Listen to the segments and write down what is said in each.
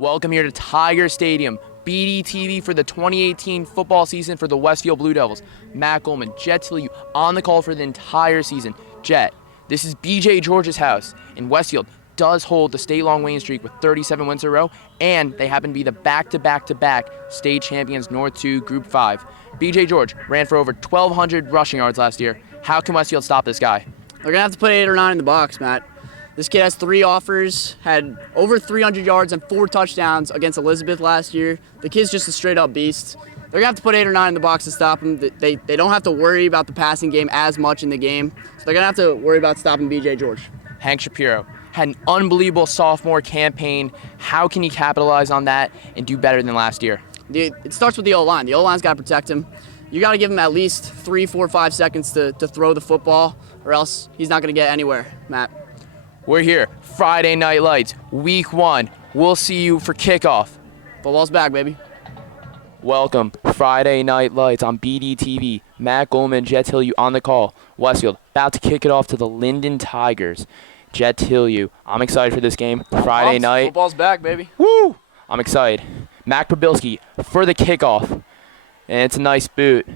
Welcome here to Tiger Stadium, BDTV for the 2018 football season for the Westfield Blue Devils. Matt Goldman, Jet Tilyou on the call for the entire season. Jet, this is BJ George's house, and Westfield does hold the state-long winning streak with 37 wins in a row, and they happen to be the back-to-back-to-back state champions North 2 Group 5. BJ George ran for over 1,200 rushing yards last year. How can Westfield stop this guy? They're going to have to put 8 or 9 in the box, Matt. This kid has 3 offers, had over 300 yards and 4 touchdowns against Elizabeth last year. The kid's just a straight-up beast. They're going to have to put 8 or 9 in the box to stop him. They don't have to worry about the passing game as much in the game, so they're going to have to worry about stopping B.J. George. Hank Shapiro had an unbelievable sophomore campaign. How can he capitalize on that and do better than last year? It starts with the O-line. The O-line's got to protect him. You got to give him at least 3, 4, 5 seconds to throw the football, or else he's not going to get anywhere, Matt. We're here, Friday Night Lights, Week 1. We'll see you for kickoff. Football's back, baby. Welcome, Friday Night Lights on BDTV. Matt Goldman, Jet Tilyou on the call. Westfield about to kick it off to the Linden Tigers. Jet Tilyou, I'm excited for this game. Friday night. Football's back, baby. Woo! I'm excited. Mac Probilski for the kickoff. And it's a nice boot.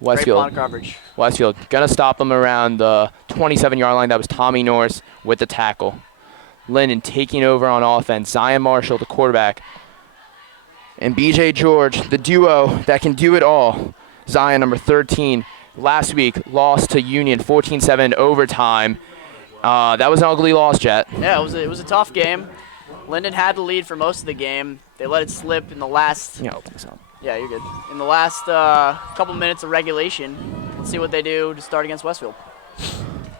Westfield gonna stop them around the 27-yard line. That was Tommy Norris with the tackle. Linden taking over on offense. Zion Marshall, the quarterback. And BJ George, the duo that can do it all. Zion, number 13. Last week, lost to Union 14-7 in overtime. That was an ugly loss, Jet. Yeah, it was a tough game. Linden had the lead for most of the game. They let it slip in the last. Yeah, you're good. In the last couple minutes of regulation. Let's see what they do to start against Westfield.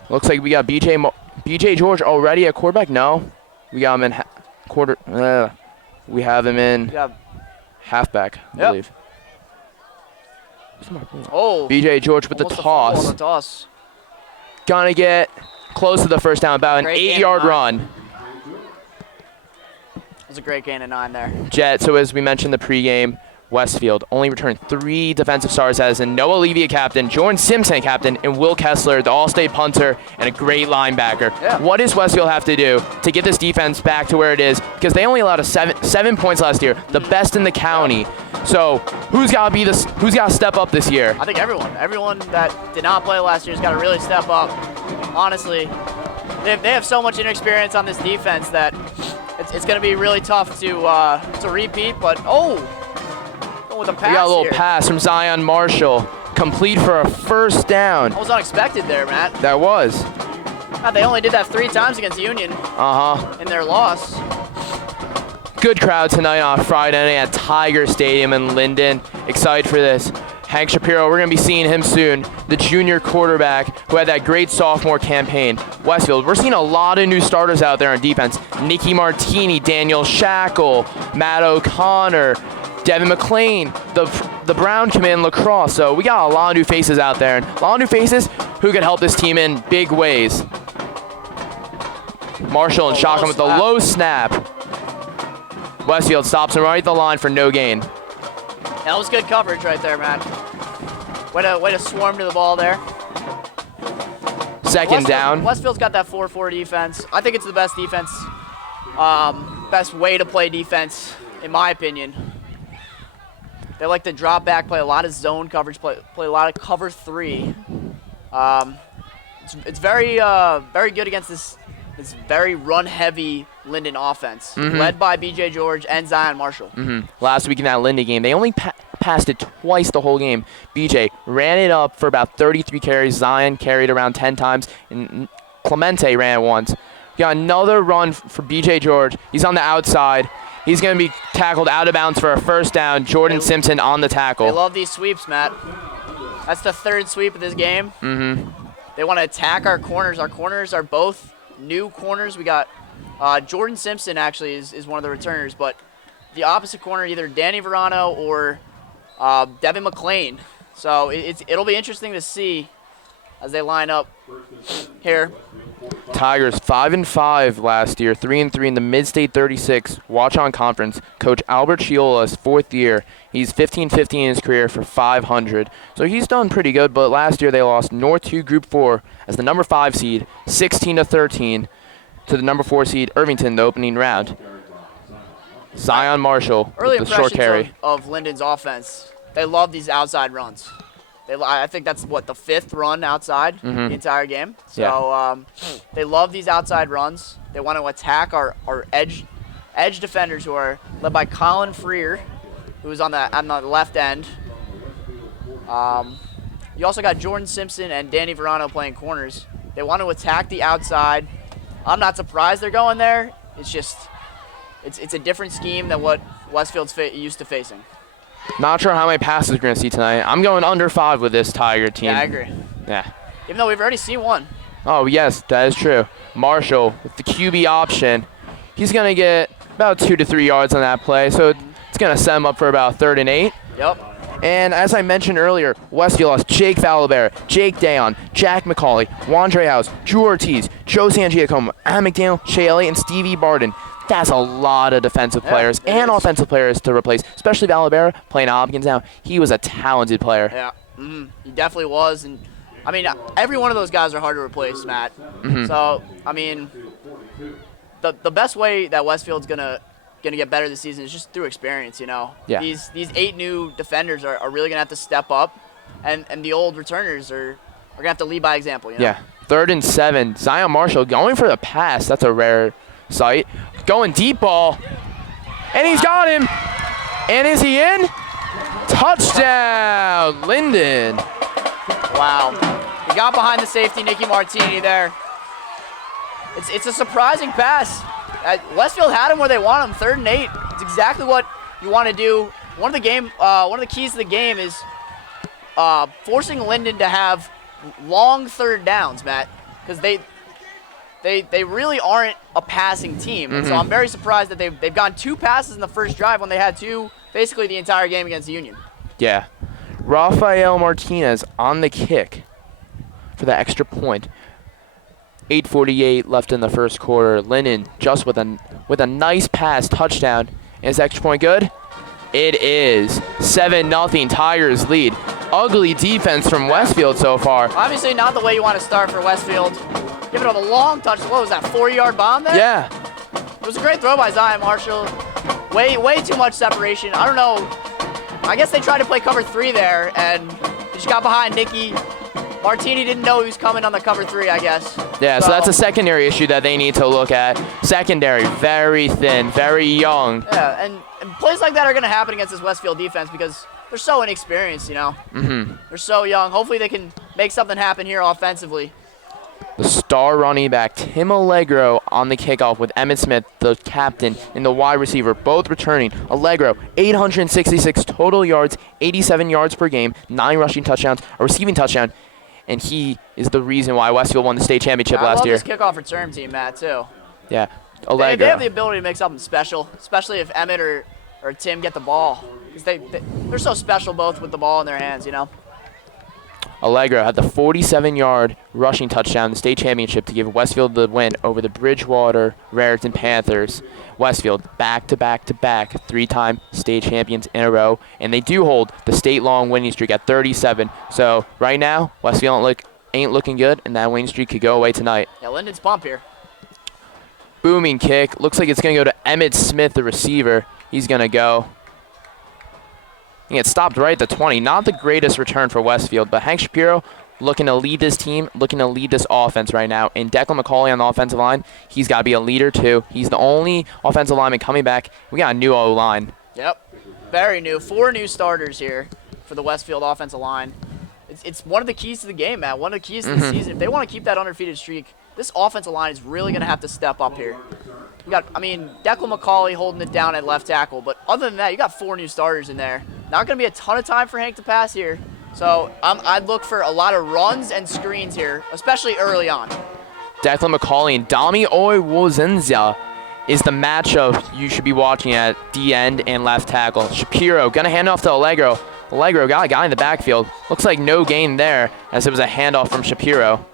Looks like we got BJ George already at quarterback. No, we got him in we have him in halfback, I believe. Oh, BJ George with the toss. Gonna get close to the first down, about an 8-yard run. It was a great gain of 9 there. Jet, so as we mentioned the pregame, Westfield only returned 3 defensive stars as in Noah Levy, captain, Jordan Simpson, captain, and Will Kessler, the all-state punter, and a great linebacker. Yeah. What does Westfield have to do to get this defense back to where it is? Because they only allowed 7 points last year, the best in the county. So who's got to step up this year? I think everyone that did not play last year has got to really step up. Honestly, they have so much inexperience on this defense that it's going to be really tough to repeat. But with a pass we got a little here. Pass from Zion Marshall, complete for a first down. That was unexpected there, Matt. That was. They only did that 3 times against Union. In their loss. Good crowd tonight on Friday night at Tiger Stadium in Linden. Excited for this. Hank Shapiro, we're going to be seeing him soon, the junior quarterback who had that great sophomore campaign. Westfield, we're seeing a lot of new starters out there on defense. Nicky Martini, Daniel Shackle, Matt O'Connor, Devin McLean, the Brown command lacrosse. So we got a lot of new faces out there, and a lot of new faces who could help this team in big ways. Marshall and Shotgun with the low snap. Westfield stops him right at the line for no gain. That was good coverage right there, Matt. Way to swarm to the ball there. Second down. Westfield's got that 4-4 defense. I think it's the best defense, best way to play defense, in my opinion. They like to drop back, play a lot of zone coverage, play a lot of cover 3. It's very good against this very run-heavy Linden offense, led by B.J. George and Zion Marshall. Last week in that Linden game, they only passed it twice the whole game. B.J. ran it up for about 33 carries. Zion carried around 10 times, and Clemente ran it once. Got another run for B.J. George. He's on the outside. He's going to be tackled out of bounds for a first down. Jordan Simpson on the tackle. They love these sweeps, Matt. That's the 3rd sweep of this game. They want to attack our corners. Our corners are both new corners. We got Jordan Simpson actually is one of the returners, but the opposite corner, either Danny Verano or Devin McLean. So it'll be interesting to see as they line up here. Tigers 5-5 last year, 3-3 in the Mid-State 36 Watch-On Conference. Coach Albert Chiola's 4th year. He's 15-15 in his career for 500. So he's done pretty good, but last year they lost North 2 Group 4 as the number 5 seed, 16-13 to the number 4 seed Irvington the opening round. Zion Marshall Early with the short impressions carry. of Linden's offense. They love these outside runs. I think that's what the 5th run outside the entire game. So they love these outside runs. They want to attack our edge defenders who are led by Colin Freer, who's on the left end. You also got Jordan Simpson and Danny Verano playing corners. They want to attack the outside. I'm not surprised they're going there. It's just it's a different scheme than what Westfield's used to facing. Not sure how many passes we're going to see tonight. I'm going under 5 with this Tiger team. Yeah, I agree. Yeah. Even though we've already seen one. Oh, yes, that is true. Marshall with the QB option. He's going to get about 2 to 3 yards on that play, so it's going to set him up for about 3rd and 8. Yep. And as I mentioned earlier, Westfield lost Jake Valabera, Jake Dayon, Jack McCauley, Wandre House, Drew Ortiz, Joe Sangiacomo, Adam McDaniel, Shea Elliott, and Stevie Barden. That's a lot of defensive players and offensive players to replace, especially Valabera playing Hopkins now. He was a talented player. Yeah, he definitely was. And, I mean, every one of those guys are hard to replace, Matt. So, I mean, the best way that Westfield's gonna get better this season is just through experience, you know. Yeah. These 8 new defenders are really gonna have to step up, and the old returners are gonna have to lead by example, you know. Yeah. 3rd and 7. Zion Marshall going for the pass. That's a rare sight. Going deep ball. And he's got him. And is he in? Touchdown, Linden. Wow. He got behind the safety, Nicky Martini there. It's a surprising pass. Westfield had him where they want him, 3rd and 8. It's exactly what you want to do. One of the keys to the game is forcing Linden to have long 3rd downs, Matt, because they really aren't a passing team. And so I'm very surprised that they've gone 2 passes in the first drive when they had 2 basically the entire game against the Union. Yeah. Rafael Martinez on the kick for the extra point. 8:48 left in the first quarter. Linden just with a nice pass, touchdown. Is the extra point good? It is. 7-0 Tigers lead. Ugly defense from Westfield so far. Obviously not the way you want to start for Westfield. Giving up a long touch. What was that, 4-yard bomb there? Yeah. It was a great throw by Zion Marshall. Way too much separation. I don't know. I guess they tried to play cover 3 there, and he just got behind Nicky. Martini didn't know he was coming on the cover 3, I guess. Yeah, so that's a secondary issue that they need to look at. Secondary, very thin, very young. Yeah, and plays like that are going to happen against this Westfield defense because they're so inexperienced, you know. They're so young. Hopefully they can make something happen here offensively. The star running back, Tim Allegro, on the kickoff with Emmett Smith, the captain, and the wide receiver, both returning. Allegro, 866 total yards, 87 yards per game, 9 rushing touchdowns, a receiving touchdown, and he is the reason why Westfield won the state championship last year. I love this kickoff return team, Matt, too. Yeah, Allegro. They have the ability to make something special, especially if Emmett or Tim get the ball. Because they're so special both with the ball in their hands, you know. Allegro had the 47-yard rushing touchdown in the state championship to give Westfield the win over the Bridgewater Raritan Panthers. Westfield back-to-back-to-back 3-time state champions in a row, and they do hold the state-long winning streak at 37. So right now, Westfield ain't looking good, and that winning streak could go away tonight. Yeah, Linden's pump here. Booming kick. Looks like it's going to go to Emmett Smith, the receiver. He's going to go. He gets stopped right at the 20. Not the greatest return for Westfield, but Hank Shapiro looking to lead this team, looking to lead this offense right now. And Declan McCauley on the offensive line, he's got to be a leader too. He's the only offensive lineman coming back. We got a new O-line. Yep, very new. 4 new starters here for the Westfield offensive line. It's one of the keys to the game, Matt. One of the keys to the season. If they want to keep that undefeated streak, this offensive line is really going to have to step up here. You got, Declan McCauley holding it down at left tackle, but other than that, you got 4 new starters in there. Not going to be a ton of time for Hank to pass here, so I'd look for a lot of runs and screens here, especially early on. Declan McCauley and Dami Oiwozenzia is the matchup you should be watching at D end and left tackle. Shapiro going to hand off to Allegro. Allegro got a guy in the backfield. Looks like no gain there as it was a handoff from Shapiro.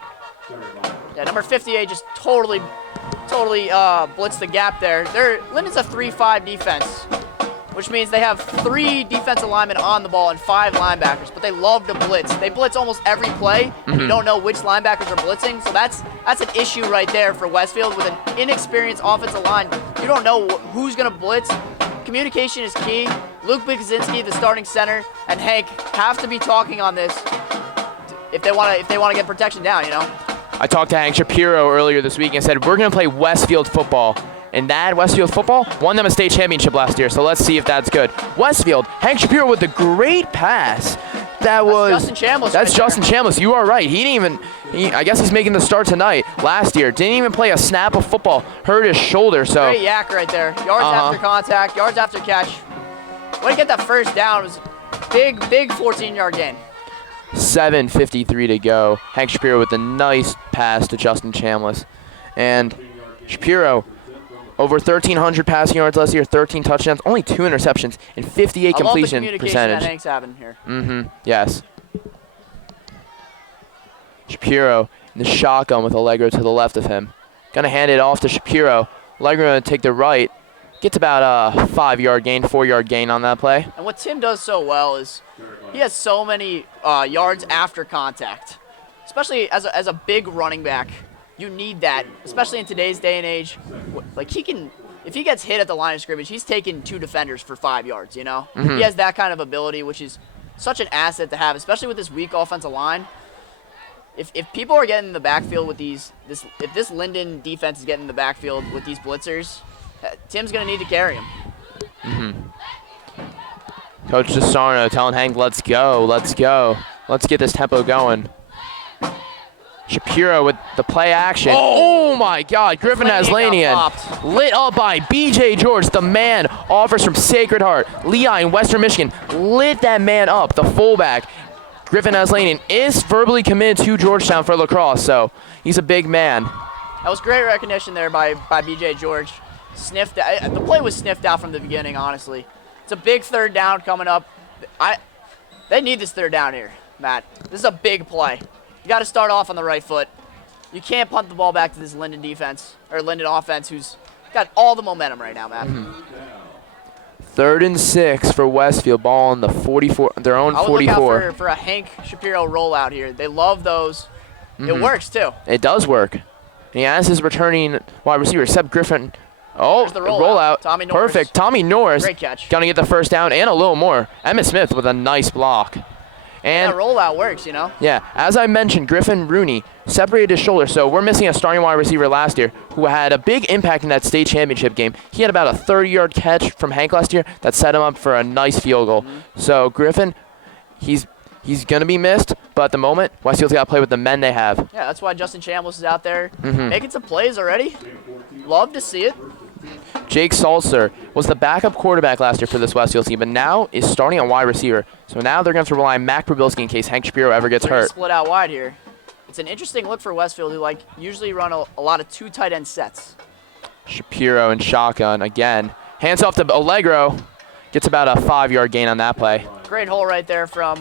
Yeah, number 58 just totally blitzed the gap there. Linden's a 3-5 defense, which means they have 3 defensive linemen on the ball and 5 linebackers, but they love to blitz. They blitz almost every play. You don't know which linebackers are blitzing, so that's an issue right there for Westfield with an inexperienced offensive line. You don't know who's going to blitz. Communication is key. Luke Bikazinski, the starting center, and Hank have to be talking on this if they want to get protection down, you know. I talked to Hank Shapiro earlier this week and said, we're going to play Westfield football. And that Westfield football won them a state championship last year, so let's see if that's good. Westfield, Hank Shapiro with the great pass. That's Justin Chambliss. That's Justin Chambliss. You are right. I guess he's making the start tonight. Last year, didn't even play a snap of football. Hurt his shoulder, so. Great yak right there. Yards after contact, yards after catch. Way to get that first down. It was big 14-yard gain. 7:53 to go. Hank Shapiro with a nice pass to Justin Chambliss. And Shapiro, over 1,300 passing yards last year, 13 touchdowns, only 2 interceptions, and 58 completion percentage. percentage. That Hank's having here. Yes. Shapiro in the shotgun with Allegro to the left of him. Gonna hand it off to Shapiro. Allegro gonna take the right. Gets about a 5-yard gain, 4-yard gain on that play. And what Tim does so well is he has so many yards after contact, especially as a big running back. You need that, especially in today's day and age. Like if he gets hit at the line of scrimmage, he's taking 2 defenders for 5 yards, you know? He has that kind of ability, which is such an asset to have, especially with this weak offensive line. If people are getting in the backfield with if this Linden defense is getting in the backfield with these blitzers, Tim's going to need to carry him. Coach DeSarno telling Hank, let's go. Let's get this tempo going. Shapiro with the play action. Oh my God, Griffin Aslanian lit up by B.J. George, the man, offers from Sacred Heart. Lehigh in Western Michigan lit that man up, the fullback. Griffin Aslanian is verbally committed to Georgetown for lacrosse, so he's a big man. That was great recognition there by B.J. George. The play was sniffed out from the beginning, honestly. It's a big 3rd down coming up. They need this 3rd down here, Matt. This is a big play. You got to start off on the right foot. You can't punt the ball back to this Linden defense, or Linden offense, who's got all the momentum right now, Matt. 3rd and 6 for Westfield, ball on the 44, their own 44. I would look out for a Hank Shapiro rollout here. They love those. It works, too. It does work. And he has his returning wide receiver, Seb Griffin. Oh, the rollout. Tommy Norris. Perfect. Tommy Norris. Great catch. Going to get the first down and a little more. Emmett Smith with a nice block. And that rollout works, you know? Yeah, as I mentioned, Griffin Rooney separated his shoulder, so we're missing a starting wide receiver last year who had a big impact in that state championship game. He had about a 30-yard catch from Hank last year that set him up for a nice field goal. So Griffin, he's going to be missed, but at the moment, Westfield's got to play with the men they have. Yeah, that's why Justin Chambliss is out there making some plays already. Love to see it. Jake Salzer was the backup quarterback last year for this Westfield team, but now is starting on wide receiver. So now they're going to have to rely on Mac Probilski in case Hank Shapiro ever gets hurt. Split out wide here. It's an interesting look for Westfield, who usually run a lot of 2 tight end sets. Shapiro and shotgun again. Hands off to Allegro. Gets about a 5-yard gain on that play. Great hole right there from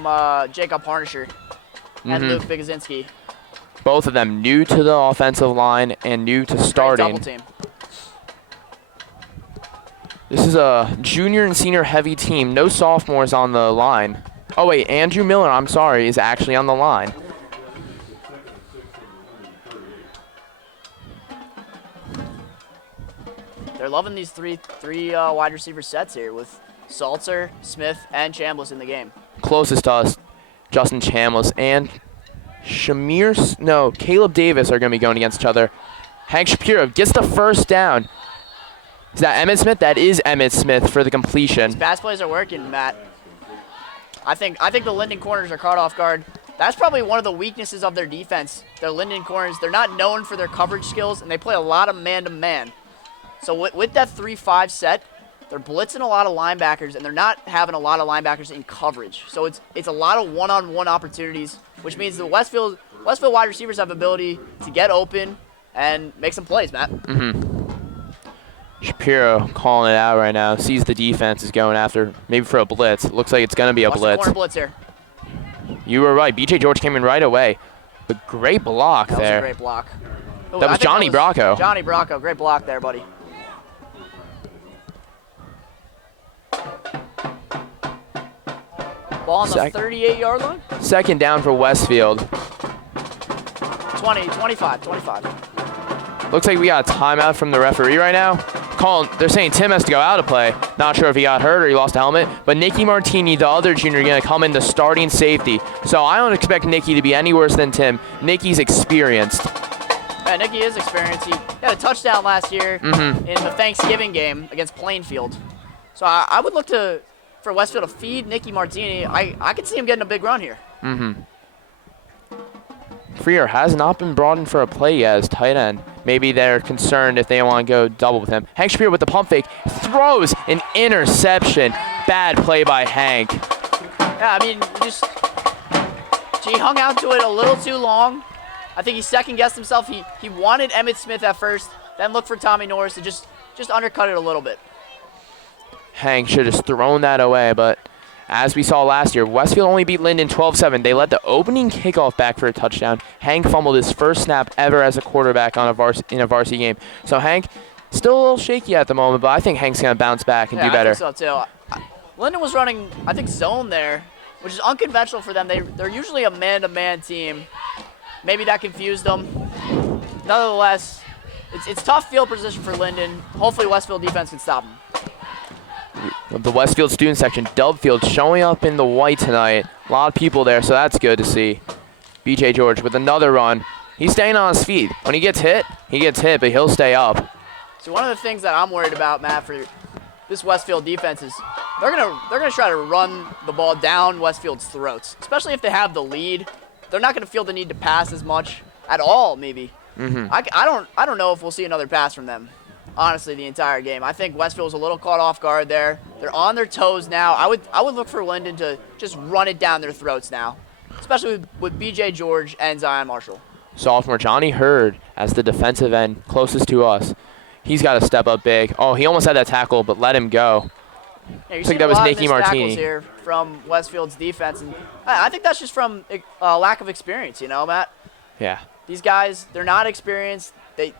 Jacob Harnisher and Luke Bikazinski. Both of them new to the offensive line and new to starting. Great double team. This is a junior and senior heavy team. No sophomores on the line. Oh, wait, Andrew Miller, I'm sorry, is actually on the line. They're loving these three wide receiver sets here with Salzer, Smith, and Chambliss in the game. Closest to us, Justin Chambliss and Caleb Davis are going to be going against each other. Hank Shapiro gets the first down. Is that Emmett Smith? That is Emmett Smith for the completion. These pass plays are working, Matt. I think the Linden corners are caught off guard. That's probably one of the weaknesses of their defense. Their Linden corners, they're not known for their coverage skills, and they play a lot of man-to-man. So with that 3-5 set, they're blitzing a lot of linebackers, and they're not having a lot of linebackers in coverage. So it's a lot of one-on-one opportunities, which means the Westfield wide receivers have the ability to get open and make some plays, Matt. Shapiro calling it out right now. Sees the defense is going after, maybe for a blitz. It looks like it's going to be a blitz. Corner blitz here. You were right. B.J. George came in right away. But great block there. That was a great block. Ooh, that was Johnny Bracco. Johnny Bracco. Great block there, buddy. Ball on the 38-yard line. Second down for Westfield. 25. Looks like we got a timeout from the referee right now. They're saying Tim has to go out of play. Not sure if he got hurt or he lost a helmet. But Nicky Martini, the other junior, going to come in the starting safety. So I don't expect Nicky to be any worse than Tim. Nicky's experienced. Yeah, Nicky is experienced. He had a touchdown last year in the Thanksgiving game against Plainfield. So I would look for Westfield to feed Nicky Martini. I could see him getting a big run here. Freer has not been brought in for a play yet as tight end. Maybe they're concerned if they want to go double with him. Hank Shapiro with the pump fake throws an interception. Bad play by Hank. Yeah, I mean, he hung out to it a little too long. I think he second-guessed himself. He wanted Emmitt Smith at first, then looked for Tommy Norris to just undercut it a little bit. Hank should have just thrown that away, but as we saw last year, Westfield only beat Linden 12-7. They led the opening kickoff back for a touchdown. Hank fumbled his first snap ever as a quarterback in a varsity game. So Hank, still a little shaky at the moment, but I think Hank's going to bounce back and do better. I think so, too. Linden was running, I think, zone there, which is unconventional for them. They're usually a man-to-man team. Maybe that confused them. Nonetheless, it's tough field position for Linden. Hopefully Westfield defense can stop them. The Westfield student section, Dubfield showing up in the white tonight. A lot of people there, so that's good to see. B.J. George with another run. He's staying on his feet. When he gets hit, but he'll stay up. So one of the things that I'm worried about, Matt, for this Westfield defense is they're gonna try to run the ball down Westfield's throats, especially if they have the lead. They're not gonna feel the need to pass as much at all, maybe. I don't know if we'll see another pass from them. Honestly, the entire game. I think Westfield's a little caught off guard there. They're on their toes now. I would look for Linden to just run it down their throats now, especially with B.J. George and Zion Marshall. Sophomore Johnny Hurd as the defensive end closest to us. He's got to step up big. Oh, he almost had that tackle, but let him go. Yeah, I think that was Nicky Martini here from Westfield's defense, and I think that's just from lack of experience. You know, Matt. Yeah. These guys, they're not experienced. They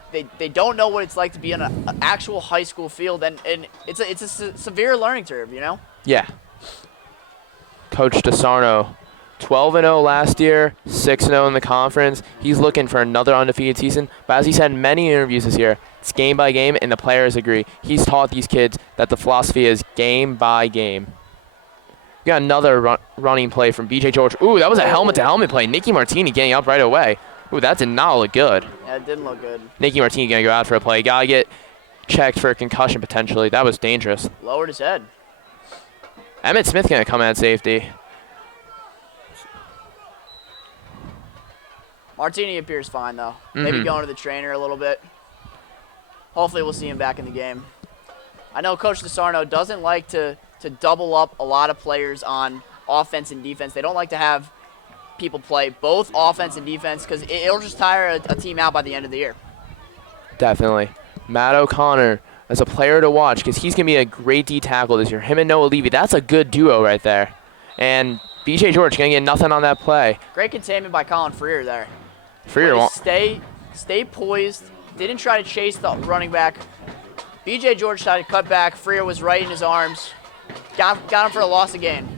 don't know what it's like to be on an actual high school field, and it's a severe learning curve, you know? Yeah. Coach DeSarno, 12-0 last year, 6-0 in the conference. He's looking for another undefeated season. But as he said in many interviews this year, it's game by game, and the players agree. He's taught these kids that the philosophy is game by game. We got another running play from B.J. George. Ooh, that was a helmet-to-helmet play. Nicky Martini getting up right away. Ooh, that did not look good. Yeah, it didn't look good. Nicky Martini going to go out for a play. Got to get checked for a concussion potentially. That was dangerous. Lowered his head. Emmitt Smith going to come at safety. Martini appears fine, though. Maybe going to the trainer a little bit. Hopefully we'll see him back in the game. I know Coach DeSarno doesn't like to double up a lot of players on offense and defense. They don't like to have people play both offense and defense because it'll just tire a team out by the end of the year. Definitely. Matt O'Connor as a player to watch because he's going to be a great D tackle this year. Him and Noah Levy, that's a good duo right there. And B.J. George going to get nothing on that play. Great containment by Colin Freer there. Freer stay poised. Didn't try to chase the running back. B.J. George tried to cut back. Freer was right in his arms. Got him for a loss again.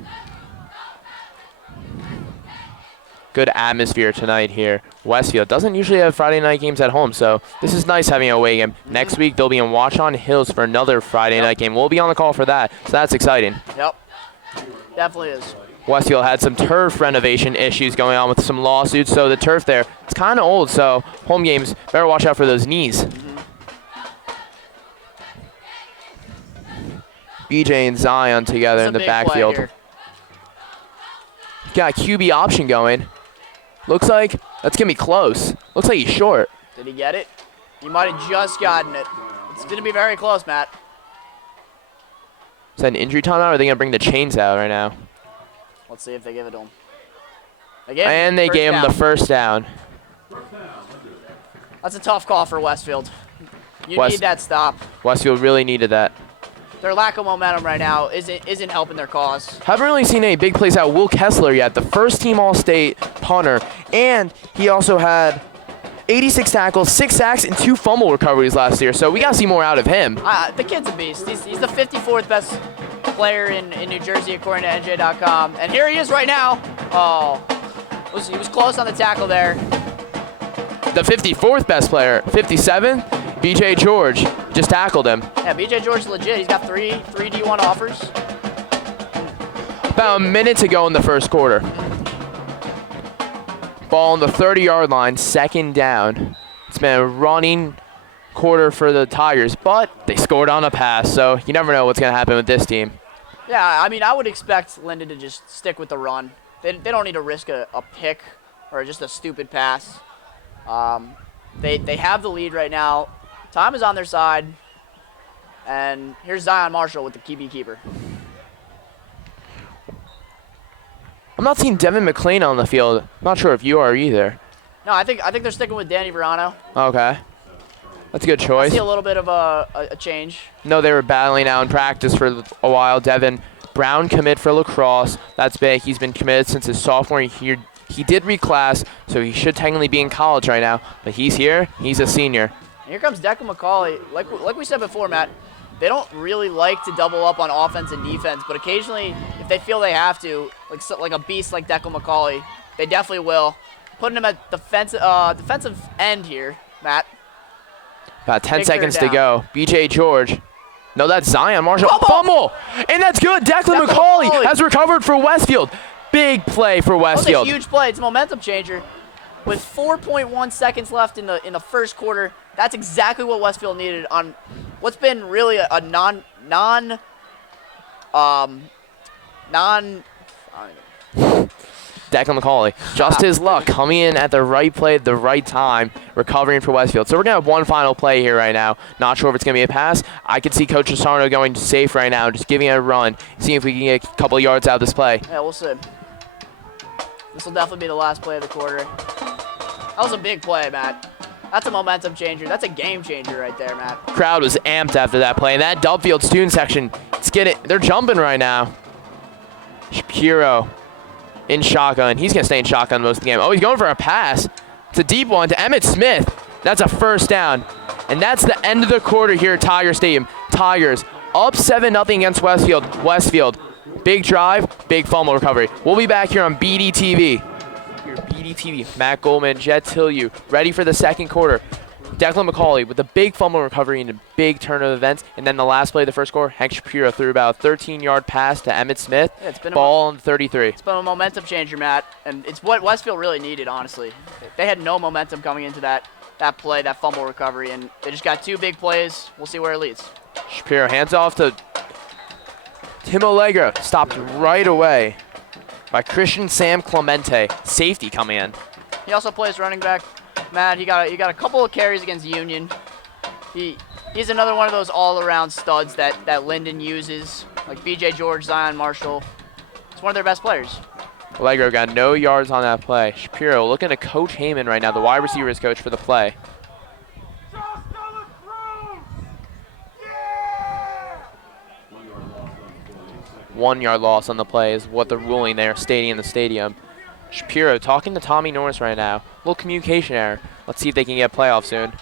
Good atmosphere tonight here. Westfield doesn't usually have Friday night games at home, so this is nice having a away game. Next week, they'll be in Watchon Hills for another Friday night game. We'll be on the call for that, so that's exciting. Yep, definitely is. Westfield had some turf renovation issues going on with some lawsuits, so the turf there, it's kind of old, so home games, better watch out for those knees. BJ and Zion together in the backfield. Got a QB option going. Looks like that's going to be close. Looks like he's short. Did he get it? He might have just gotten it. It's going to be very close, Matt. Is that an injury timeout, or are they going to bring the chains out right now? Let's see if they give it to him. They gave him the first down. That's a tough call for Westfield. You need that stop. Westfield really needed that. Their lack of momentum right now isn't helping their cause. Haven't really seen any big plays out of Will Kessler yet, the first team All-State punter, and he also had 86 tackles, 6 sacks, and 2 fumble recoveries last year, so we got to see more out of him. The kid's a beast. He's the 54th best player in New Jersey according to NJ.com, and here he is right now. Oh, he was close on the tackle there. The 54th best player, 57, BJ George, just tackled him. Yeah, BJ George is legit. He's got three D1 offers. About a minute to go in the first quarter. Ball on the 30-yard line, second down. It's been a running quarter for the Tigers, but they scored on a pass, so you never know what's going to happen with this team. Yeah, I mean, I would expect Linden to just stick with the run. They don't need to risk a pick or just a stupid pass. They have the lead right now. Time is on their side. And here's Zion Marshall with the QB keeper. I'm not seeing Devin McClain on the field. Not sure if you are either. No, I think they're sticking with Danny Verano. Okay. That's a good choice. I see a little bit of a change. No, they were battling out in practice for a while. Devin Brown commit for lacrosse. That's big. He's been committed since his sophomore year. He did reclass, so he should technically be in college right now. But he's here. He's a senior. And here comes Declan McCauley. Like we said before, Matt, they don't really like to double up on offense and defense, but occasionally, if they feel they have to, like a beast like Declan McCauley, they definitely will. Putting him at defensive end here, Matt. About 10 seconds to go. BJ George. No, that's Zion Marshall. Fumble! And that's good. Declan McCauley has recovered for Westfield. Big play for Westfield. That was a huge play. It's a momentum changer. With 4.1 seconds left in the first quarter, that's exactly what Westfield needed on what's been really a non Declan McCauley, just his luck, coming in at the right play at the right time, recovering for Westfield. So we're going to have one final play here right now. Not sure if it's going to be a pass. I could see Coach Sarno going safe right now, just giving it a run, seeing if we can get a couple of yards out of this play. Yeah, we'll see. This will definitely be the last play of the quarter. That was a big play, Matt. That's a momentum changer. That's a game changer right there, Matt. Crowd was amped after that play. And that Dubfield student section, they're jumping right now. Shapiro in shotgun. He's going to stay in shotgun most of the game. Oh, he's going for a pass. It's a deep one to Emmett Smith. That's a first down. And that's the end of the quarter here at Tiger Stadium. Tigers up 7-0 against Westfield. Westfield, big drive, big fumble recovery. We'll be back here on BDTV. Your BDTV, Matt Goldman, Jet Tilyou, ready for the second quarter. Declan McCauley with a big fumble recovery and a big turn of events. And then the last play of the first quarter, Hank Shapiro threw about a 13-yard pass to Emmett Smith. Yeah, it's been ball on 33. It's been a momentum changer, Matt. And it's what Westfield really needed, honestly. They had no momentum coming into that play, that fumble recovery. And they just got 2 big plays. We'll see where it leads. Shapiro hands off to Tim Allegra. Stopped right away by Christian Sam Clemente. Safety coming in. He also plays running back. Matt, he got a couple of carries against Union. He's another one of those all-around studs that Linden uses, like BJ George, Zion Marshall. It's one of their best players. Allegro got no yards on that play. Shapiro looking to Coach Heyman right now, the wide receivers coach for the play. One yard loss on the play is what they're ruling there, stating in the stadium. Shapiro talking to Tommy Norris right now. A little communication error. Let's see if they can get a playoff soon.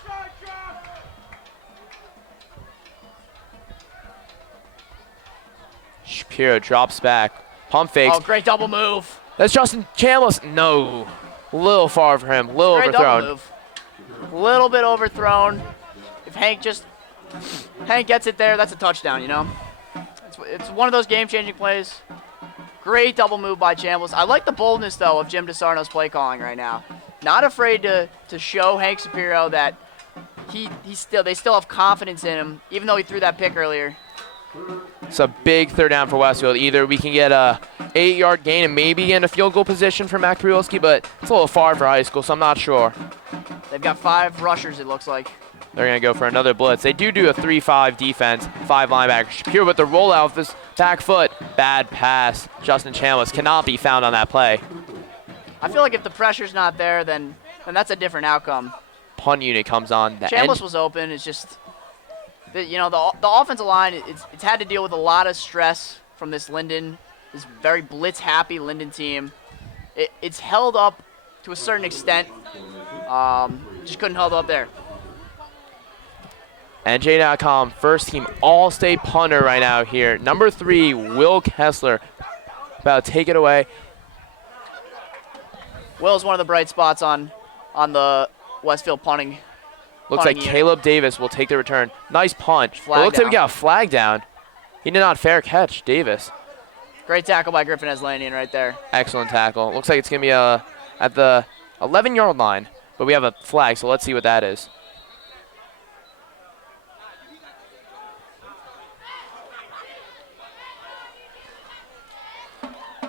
Shapiro drops back. Pump fakes. Oh, great double move. That's Justin Chambliss. No. A little far for him. A little great overthrown. Double move. A little bit overthrown. If Hank gets it there, that's a touchdown, you know? It's one of those game-changing plays. Great double move by Chambliss. I like the boldness, though, of Jim DeSarno's play calling right now. Not afraid to show Hank Shapiro that they still have confidence in him, even though he threw that pick earlier. It's a big third down for Westfield. Either we can get a 8-yard gain and maybe get in a field goal position for Mac Priolski, but it's a little far for high school, so I'm not sure. They've got 5 rushers, it looks like. They're going to go for another blitz. They do a 3-5 defense, 5 linebackers. Shapiro with the rollout with his back foot. Bad pass. Justin Chambliss cannot be found on that play. I feel like if the pressure's not there, then that's a different outcome. Punt unit comes on. Chambliss was open. It's just The offensive line, it's had to deal with a lot of stress from this Linden, this very blitz-happy Linden team. It's held up to a certain extent. Just couldn't hold up there. NJ.com, first team all-state punter right now here. Number 3, Will Kessler, about to take it away. Will's one of the bright spots on the Westfield punting. Looks like Caleb Davis will take the return. Nice punt. It looks like we got a flag down. He did not fair catch, Davis. Great tackle by Griffin Aslanian right there. Excellent tackle. Looks like it's going to be at the 11-yard line, but we have a flag, so let's see what that is.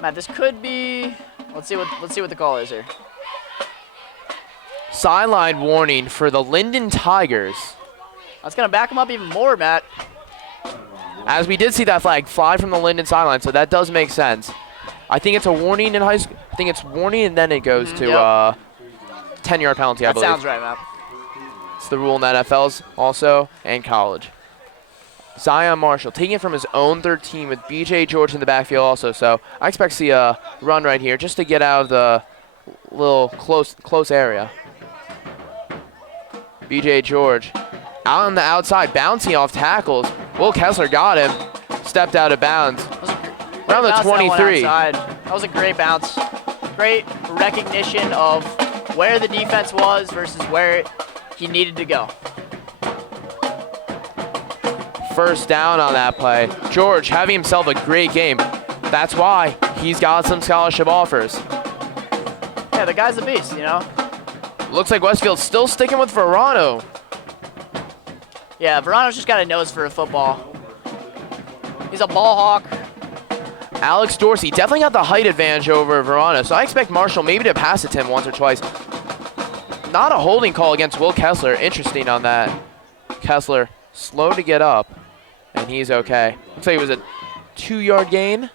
Matt, this could be. Let's see what the call is here. Sideline warning for the Linden Tigers. That's gonna back them up even more, Matt. As we did see that flag fly from the Linden sideline, so that does make sense. I think it's a warning in high school. I think it's warning and then it goes to 10-yard penalty, I believe. That sounds right, Matt. It's the rule in the NFLs also and college. Zion Marshall taking it from his own 13 with BJ George in the backfield also. So I expect to see a run right here just to get out of the little close area. BJ George out on the outside, bouncing off tackles. Will Kessler got him, stepped out of bounds. Around the 23. That was a great bounce. Great recognition of where the defense was versus where he needed to go. First down on that play. George having himself a great game. That's why he's got some scholarship offers. Yeah, the guy's a beast, you know. Looks like Westfield's still sticking with Verano. Yeah, Verano's just got a nose for a football. He's a ball hawk. Alex Dorsey definitely got the height advantage over Verano, so I expect Marshall maybe to pass it to him once or twice. Not a holding call against Will Kessler. Interesting on that. Kessler slow to get up, and he's okay. Looks like it was a 2-yard gain.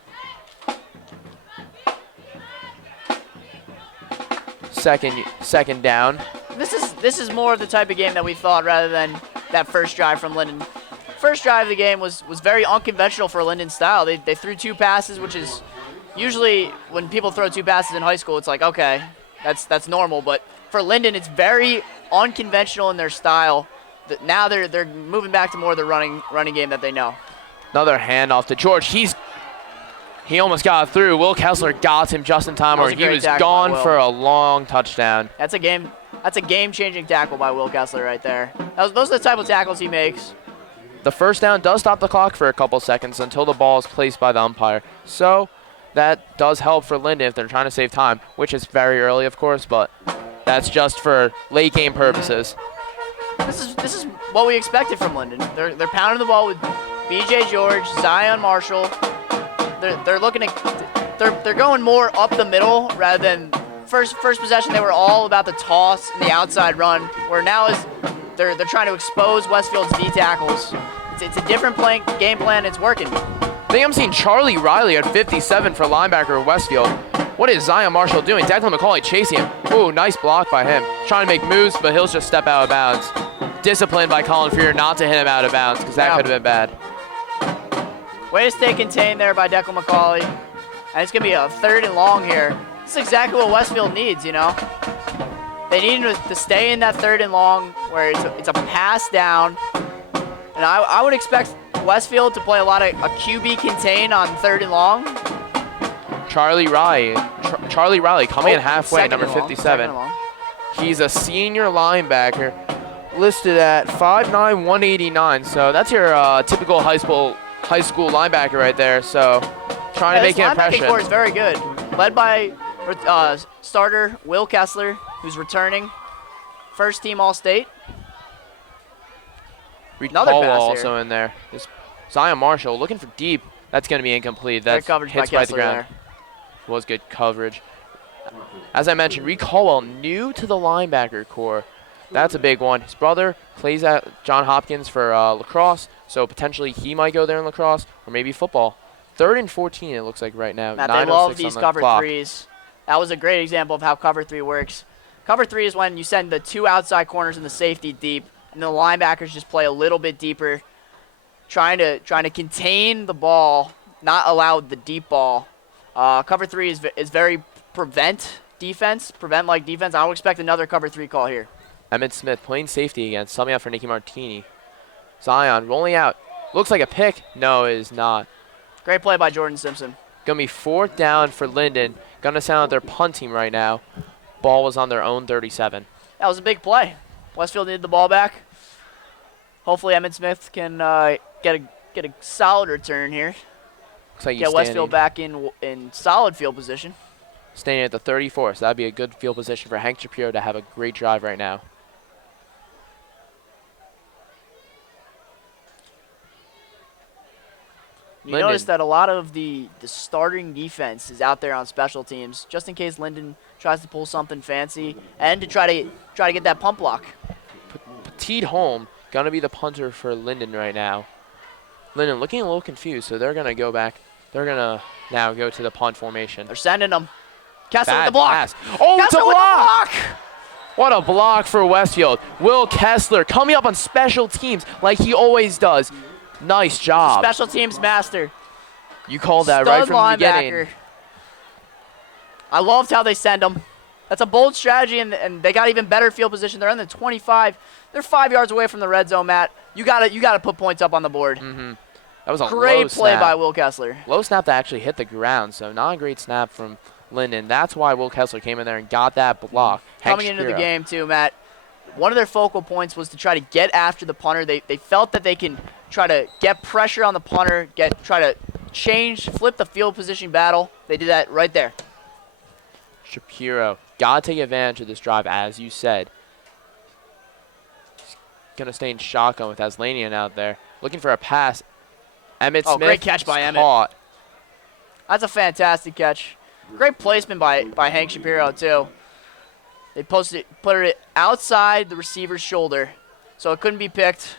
Second down. This is more of the type of game that we thought rather than that first drive from Linden. First drive of the game was very unconventional for Linden style. They threw 2 passes, which is usually when people throw 2 passes in high school, it's like, okay, that's normal. But for Linden, it's very unconventional in their style. Now they're moving back to more of the running game that they know. Another handoff to George. He almost got through. Will Kessler got him just in time, or he was gone for a long touchdown. That's a game-changing tackle by Will Kessler right there. Those are the type of tackles he makes. The first down does stop the clock for a couple seconds until the ball is placed by the umpire. So that does help for Linden if they're trying to save time, which is very early, of course, but that's just for late game purposes. This is what we expected from Linden. They're pounding the ball with BJ George, Zion Marshall. They're looking at they're going more up the middle rather than first possession. They were all about the toss and the outside run. Where now is they're trying to expose Westfield's D tackles. It's a different game plan. It's working. I think I'm seeing Charlie Riley at 57 for linebacker of Westfield. What is Zion Marshall doing? Declan McCauley chasing him. Ooh, nice block by him. Trying to make moves, but he'll just step out of bounds. Disciplined by Colin Freer not to hit him out of bounds because that could have been bad. Way to stay contained there by Declan McCauley. And it's going to be a 3rd and long here. This is exactly what Westfield needs, you know. They need to stay in that 3rd and long where it's a pass down. And I would expect Westfield to play a lot of a QB contain on 3rd and long. Charlie Riley coming in halfway, number 57. He's a senior linebacker, listed at 5'9", 189. So that's your typical high school linebacker right there. So trying to make an impression. This linebacking core is very good, led by starter Will Kessler, who's returning, first team All-State. Another pass also in there. This Zion Marshall looking for deep. That's going to be incomplete. That's hits by the ground. Was good coverage. As I mentioned, Reed Caldwell new to the linebacker core. That's a big one. His brother plays at John Hopkins for lacrosse, so potentially he might go there in lacrosse or maybe football. 3rd and 14 it looks like right now. Matt, they love these cover threes. That was a great example of how cover 3 works. Cover 3 is when you send the 2 outside corners and the safety deep, and the linebackers just play a little bit deeper. trying to contain the ball, not allow the deep ball. Cover 3 is very prevent-like defense. I would expect another cover 3 call here. Emmett Smith playing safety again, subbing out for Nicky Martini. Zion rolling out. Looks like a pick. No, it is not. Great play by Jordan Simpson. Going to be 4th down for Linden. Going to sound out their punt team right now. Ball was on their own 37. That was a big play. Westfield needed the ball back. Hopefully Emmett Smith can get a solid return here. Looks like get Westfield back in solid field position. Standing at the 34, so that'd be a good field position for Hank Shapiro to have a great drive right now. You notice that a lot of the starting defense is out there on special teams, just in case Linden tries to pull something fancy and to try to get that pump block. Petit Holm gonna be the punter for Linden right now. Linden looking a little confused, so they're gonna go back. They're gonna now go to the punt formation. They're sending them. Kessler with the block. Pass. Oh, Kessler it's a with block! the block! What a block for Westfield. Will Kessler coming up on special teams like he always does. Nice job. Special teams master. You called that right from the beginning. Linebacker. I loved how they send them. That's a bold strategy, and they got even better field position. They're on the 25. They're 5 yards away from the red zone, Matt. You gotta put points up on the board. Mm-hmm. That was a great low play snap. by Will Kessler. Low snap that actually hit the ground, so not a great snap from Linden. That's why Will Kessler came in there and got that block. Coming into the game, too, Matt, one of their focal points was to try to get after the punter. They felt that they can try to get pressure on the punter, try to flip the field position battle. They did that right there. Shapiro got to take advantage of this drive, as you said. He's going to stay in shotgun with Aslanian out there. Looking for a pass. Emmett Smith. Great catch by Emmett. Caught. That's a fantastic catch. Great placement by Hank Shapiro, too. They put it outside the receiver's shoulder, so it couldn't be picked.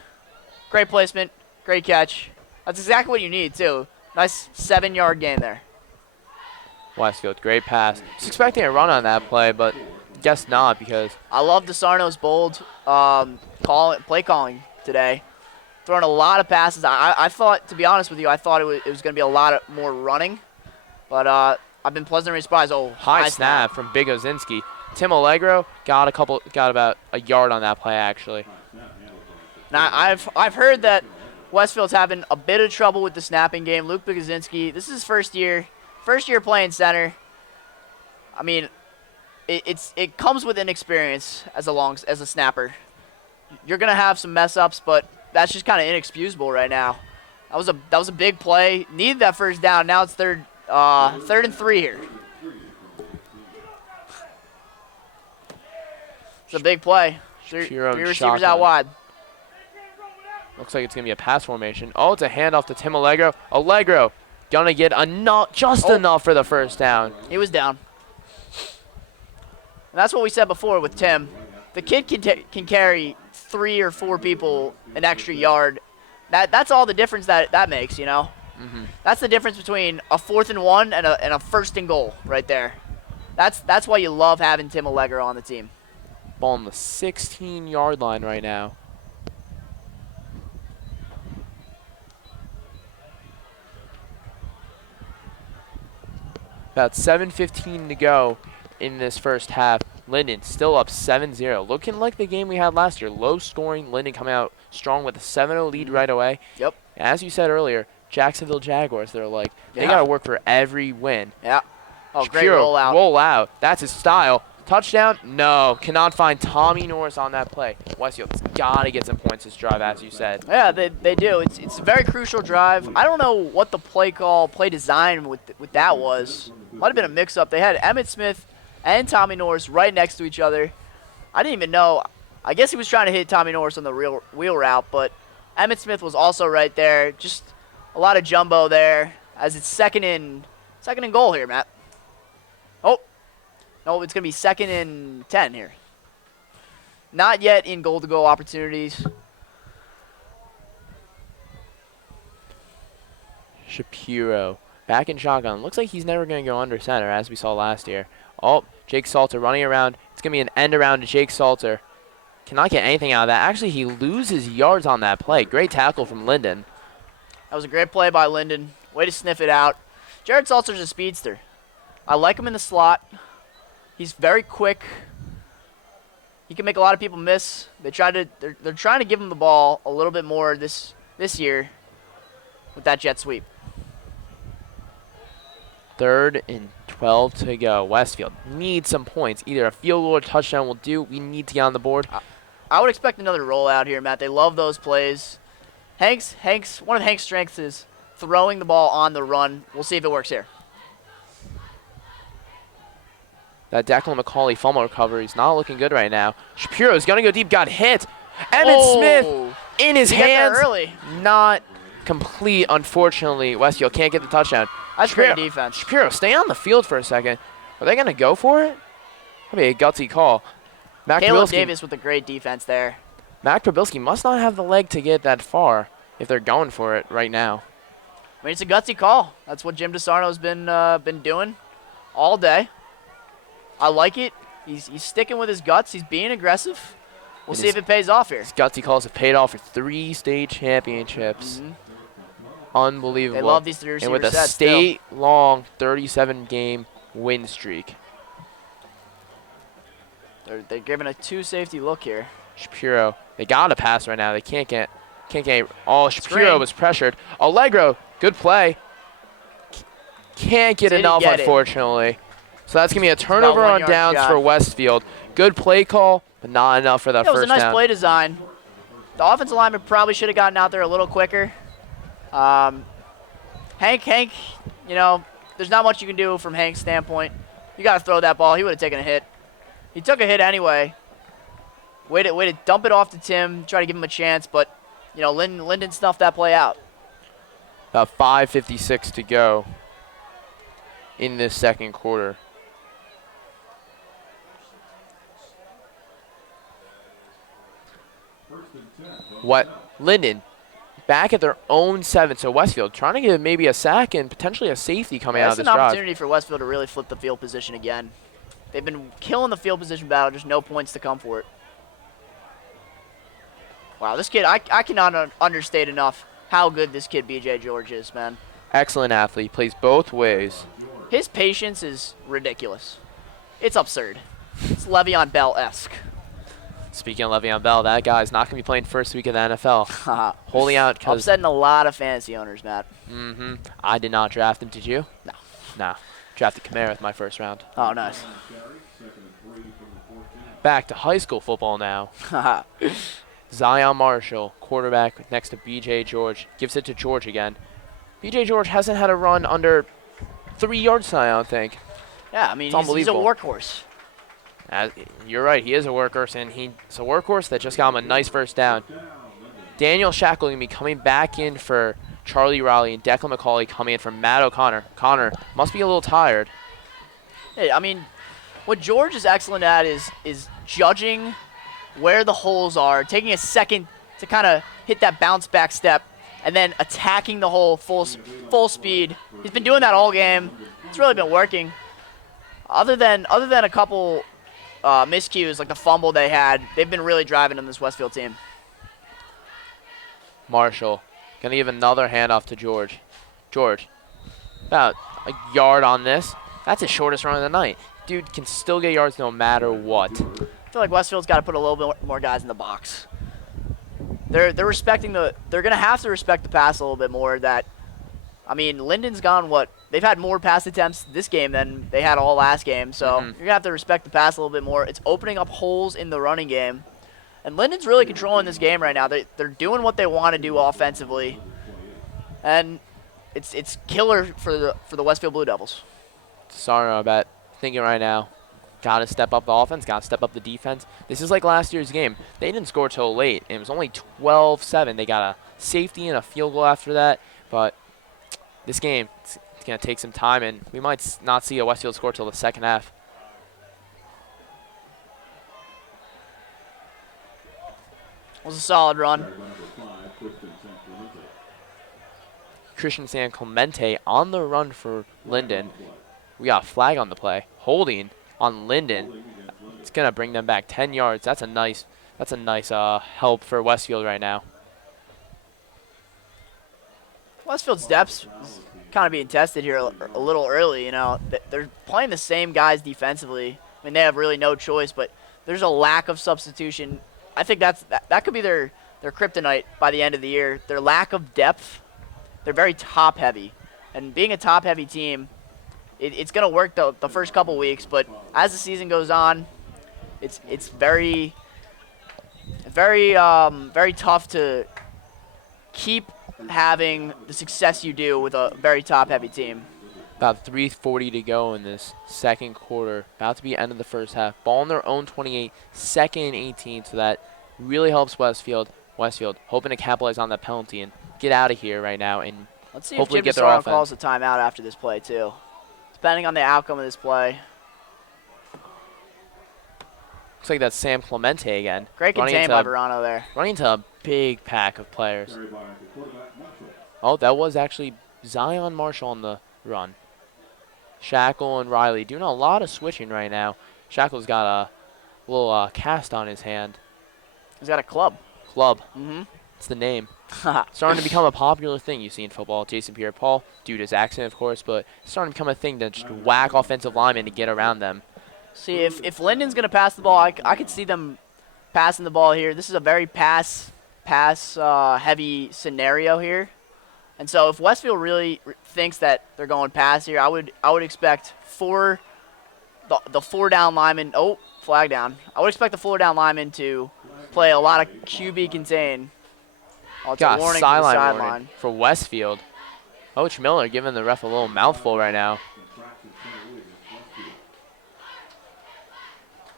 Great placement. Great catch. That's exactly what you need, too. Nice 7-yard gain there. Westfield, great pass. Just expecting a run on that play, but guess not because I love DeSarno's bold play calling today. Throwing a lot of passes. I thought, to be honest with you, I thought it was going to be a lot more running, but I've been pleasantly surprised. Oh, high snap from Big Ozinski. Tim Allegro got about a yard on that play actually. Now I've heard that Westfield's having a bit of trouble with the snapping game. Luke Bigozinski, this is his first year playing center. I mean, it comes with inexperience as a snapper. You're gonna have some mess ups, but that's just kind of inexcusable right now. That was a big play. Needed that first down. Now it's third and 3 here. It's a big play. Three receivers out wide. Looks like it's going to be a pass formation. Oh, it's a handoff to Tim Allegro. Allegro going to get enough for the first down. He was down. And that's what we said before with Tim. The kid can carry 3 or 4 people an extra yard. That's all the difference that makes, you know? Mm-hmm. That's the difference between a 4th and 1 and a 1st and goal right there. That's why you love having Tim Allegro on the team. Ball on the 16-yard line right now. About 7:15 to go in this first half. Linden still up 7-0. Looking like the game we had last year. Low scoring. Linden coming out strong with a 7-0 lead right away. Yep. As you said earlier, Jacksonville Jaguars, they got to work for every win. Yeah. Oh, Shapiro, great rollout. Roll out. That's his style. Touchdown? No. Cannot find Tommy Norris on that play. Westfield's got to get some points this drive, as you said. Yeah, they do. It's a very crucial drive. I don't know what the play design with that was. Might have been a mix-up. They had Emmett Smith and Tommy Norris right next to each other. I didn't even know. I guess he was trying to hit Tommy Norris on the wheel route, but Emmett Smith was also right there. Just a lot of jumbo there as it's second and goal here, Matt. Oh. No, it's going to be 2nd and 10 here. Not yet in goal-to-goal opportunities. Shapiro back in shotgun. Looks like he's never going to go under center, as we saw last year. Oh, Jake Salter running around. It's going to be an end around to Jake Salter. Cannot get anything out of that. Actually, he loses yards on that play. Great tackle from Linden. That was a great play by Linden. Way to sniff it out. Jared Saltzer's a speedster. I like him in the slot. He's very quick. He can make a lot of people miss. They're trying to give him the ball a little bit more this year with that jet sweep. 3rd and 12 to go. Westfield needs some points. Either a field goal or touchdown will do. We need to get on the board. I would expect another rollout here, Matt. They love those plays. One of Hank's strengths is throwing the ball on the run. We'll see if it works here. That Declan McCauley fumble recovery is not looking good right now. Shapiro's going to go deep, got hit. Evan Smith in his hands. Early. Not complete, unfortunately. Westfield can't get the touchdown. That's great defense. Shapiro, stay on the field for a second. Are they going to go for it? That'd be a gutsy call. Caleb Davis with a great defense there. Mac Probilski must not have the leg to get that far if they're going for it right now. I mean, it's a gutsy call. That's what Jim DeSarno's been doing all day. I like it. He's sticking with his guts. He's being aggressive. We'll see if it pays off here. His gutsy calls have paid off for 3 state championships. Unbelievable. They love these 3 receiver and with a sets state-long 37-game win streak. They're giving a 2 safety look here. Shapiro, they got to pass right now. They can't get. Oh, Shapiro Screen. was pressured. Allegro, good play. Can't get enough, unfortunately. So that's going to be a turnover on downs for Westfield. Good play call, but not enough for that first down. It was a nice play design. The offensive lineman probably should have gotten out there a little quicker. Hank, you know, there's not much you can do from Hank's standpoint. You got to throw that ball. He would have taken a hit. He took a hit anyway. Way to dump it off to Tim, try to give him a chance, but, you know, Linden snuffed that play out. About 5:56 to go in this second quarter. Linden back at their own 7, so Westfield trying to get maybe a sack and potentially a safety coming out of this drive. That's an opportunity for Westfield to really flip the field position again. They've been killing the field position battle, just no points to come for it. Wow, this kid, I cannot understate enough how good this kid BJ George is, man. Excellent athlete, plays both ways. His patience is ridiculous. It's absurd. It's Le'Veon Bell-esque. Speaking of Le'Veon Bell, that guy's not going to be playing first week of the NFL. Holding out because... Upsetting a lot of fantasy owners, Matt. I did not draft him, did you? No. No. Drafted Camara with my first round. Oh, nice. Back to high school football now. Zion Marshall, quarterback next to BJ George, gives it to George again. BJ George hasn't had a run under 3 yards tonight, I don't think. Yeah, I mean, he's a workhorse. You're right, he is a workhorse, and it's a workhorse that just got him a nice first down. Daniel Shackle going to be coming back in for Charlie Raleigh, and Declan McCauley coming in for Matt O'Connor. Connor must be a little tired. Hey, I mean, what George is excellent at is judging where the holes are, taking a second to kind of hit that bounce back step, and then attacking the hole full speed. He's been doing that all game. It's really been working. Other than a couple miscues like the fumble they had, they've been really driving in this Westfield team. Marshall going to give another handoff to George. George, about a yard on this. That's his shortest run of the night. Dude can still get yards no matter what. I feel like Westfield's got to put a little bit more guys in the box. They're respecting they're going to have to respect the pass a little bit more. I mean, Linden's gone they've had more pass attempts this game than they had all last game, so you're going to have to respect the pass a little bit more. It's opening up holes in the running game. And Linden's really controlling this game right now. They're doing what they want to do offensively. And it's killer for the Westfield Blue Devils. Sorry about that. Thinking right now, got to step up the offense, got to step up the defense. This is like last year's game. They didn't score till late, and it was only 12-7. They got a safety and a field goal after that. But this game, it's going to take some time, and we might not see a Westfield score till the second half. It was a solid run. Christian San Clemente on the run for Linden. We got a flag on the play. Holding on Linden. It's going to bring them back 10 yards. That's a nice help for Westfield right now. Westfield's depth is kind of being tested here a little early. You know, they're playing the same guys defensively. I mean, they have really no choice, but there's a lack of substitution. I think that could be their kryptonite by the end of the year. Their lack of depth. They're very top heavy, and being a top heavy team, it's going to work the first couple weeks, but as the season goes on, it's very tough to keep having the success you do with a very top heavy team. About 3:40 to go in this second quarter. About to be end of the first half. Ball on their own 28, second and 18, so that really helps Westfield. Westfield hoping to capitalize on that penalty and get out of here right now and Let's see if hopefully Jim get their Pissarro offense. calls a timeout after this play too. Depending on the outcome of this play. Looks like that's Sam Clemente again. Great contained by Verano there. Running into a big pack of players. Oh, that was actually Zion Marshall on the run. Shackle and Riley doing a lot of switching right now. Shackle's got a little cast on his hand. He's got a club. Club. Mm-hmm. It's the name. Starting to become a popular thing you see in football. Jason Pierre-Paul, due to his accent, of course, but it's starting to become a thing to just whack offensive linemen to get around them. See, if Linden's going to pass the ball, I could see them passing the ball here. This is a very pass-heavy scenario here. And so if Westfield really thinks that they're going pass here, I would expect the four-down linemen. Oh, flag down. I would expect the four-down linemen to play a lot of QB contain. Oh, it's a warning for the sideline for Westfield. Coach Miller giving the ref a little mouthful right now.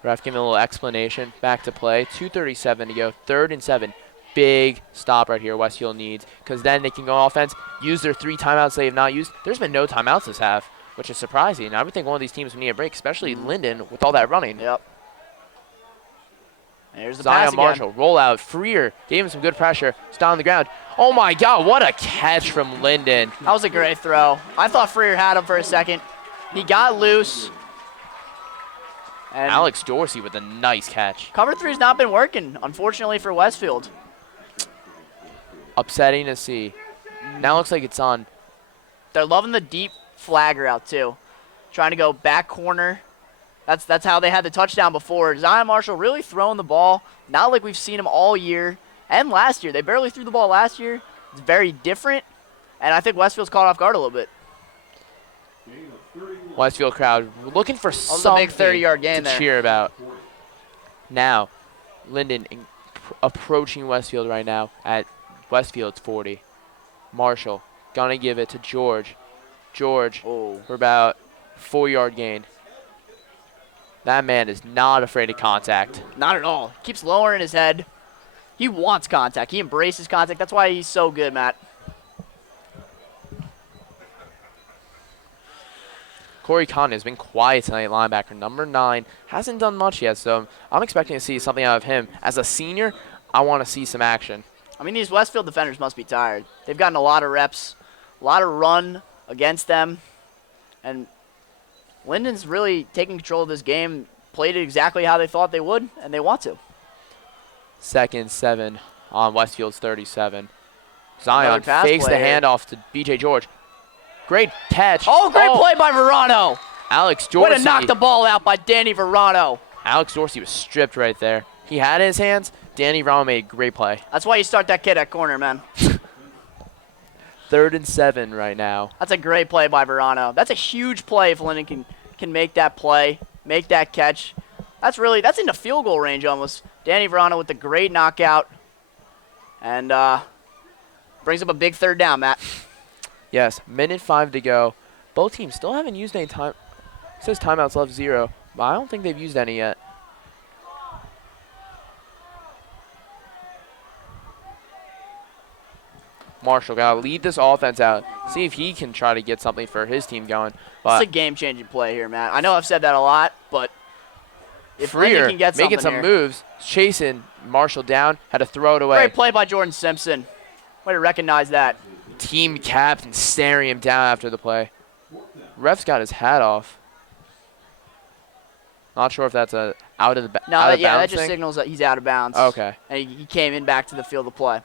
Ref giving a little explanation. Back to play. 2:37 to go. 3rd and 7. Big stop right here Westfield needs, because then they can go offense, use their 3 timeouts they have not used. There's been no timeouts this half, which is surprising. I would think one of these teams would need a break, especially Linden with all that running. Yep. There's the pass Zion Marshall, rollout. Freer gave him some good pressure. It's down on the ground. Oh my God, what a catch from Linden. That was a great throw. I thought Freer had him for a second. He got loose. And Alex Dorsey with a nice catch. Cover 3's not been working, unfortunately, for Westfield. Upsetting to see. Now looks like it's on. They're loving the deep flag route too. Trying to go back corner. That's how they had the touchdown before. Zion Marshall really throwing the ball, not like we've seen him all year and last year. They barely threw the ball last year. It's very different, and I think Westfield's caught off guard a little bit. Westfield crowd looking for something big 30-yard gain to there. cheer about. Now, Linden approaching Westfield right now at Westfield's 40. Marshall gonna give it to George. George for about 4-yard gain. That man is not afraid of contact. Not at all. Keeps lowering his head. He wants contact. He embraces contact. That's why he's so good, Matt. Corey Conn has been quiet tonight, linebacker. Number 9. Hasn't done much yet, so I'm expecting to see something out of him. As a senior, I want to see some action. I mean, these Westfield defenders must be tired. They've gotten a lot of reps, a lot of run against them, and Linden's really taking control of this game, played it exactly how they thought they would, and they want to. 2nd 7 on Westfield's 37. Zion pass fakes the play here. handoff to B.J. George. Great catch. Oh, great play by Verano. Alex Dorsey. Way to knock the ball out by Danny Verano. Alex Dorsey was stripped right there. He had it in his hands. Danny Verano made a great play. That's why you start that kid at corner, man. 3rd and 7 right now. That's a great play by Verano. That's a huge play if Linden can make that play, make that catch. That's in the field goal range almost. Danny Verano with the great knockout. And brings up a big 3rd down, Matt. Yes, 1:05 to go. Both teams still haven't used any time. It says timeouts left 0, but I don't think they've used any yet. Marshall got to lead this offense out. See if he can try to get something for his team going. But It's a game-changing play here, Matt. I know I've said that a lot, but if Freer Linden can get making something some here. moves, chasing Marshall down, had to throw it away. Great play by Jordan Simpson. Way to recognize that. Team captain staring him down after the play. Ref's got his hat off. Not sure if that's a out of the No, out of that bounds just thing. signals that he's out of bounds. Okay. And he came in back to the field of play.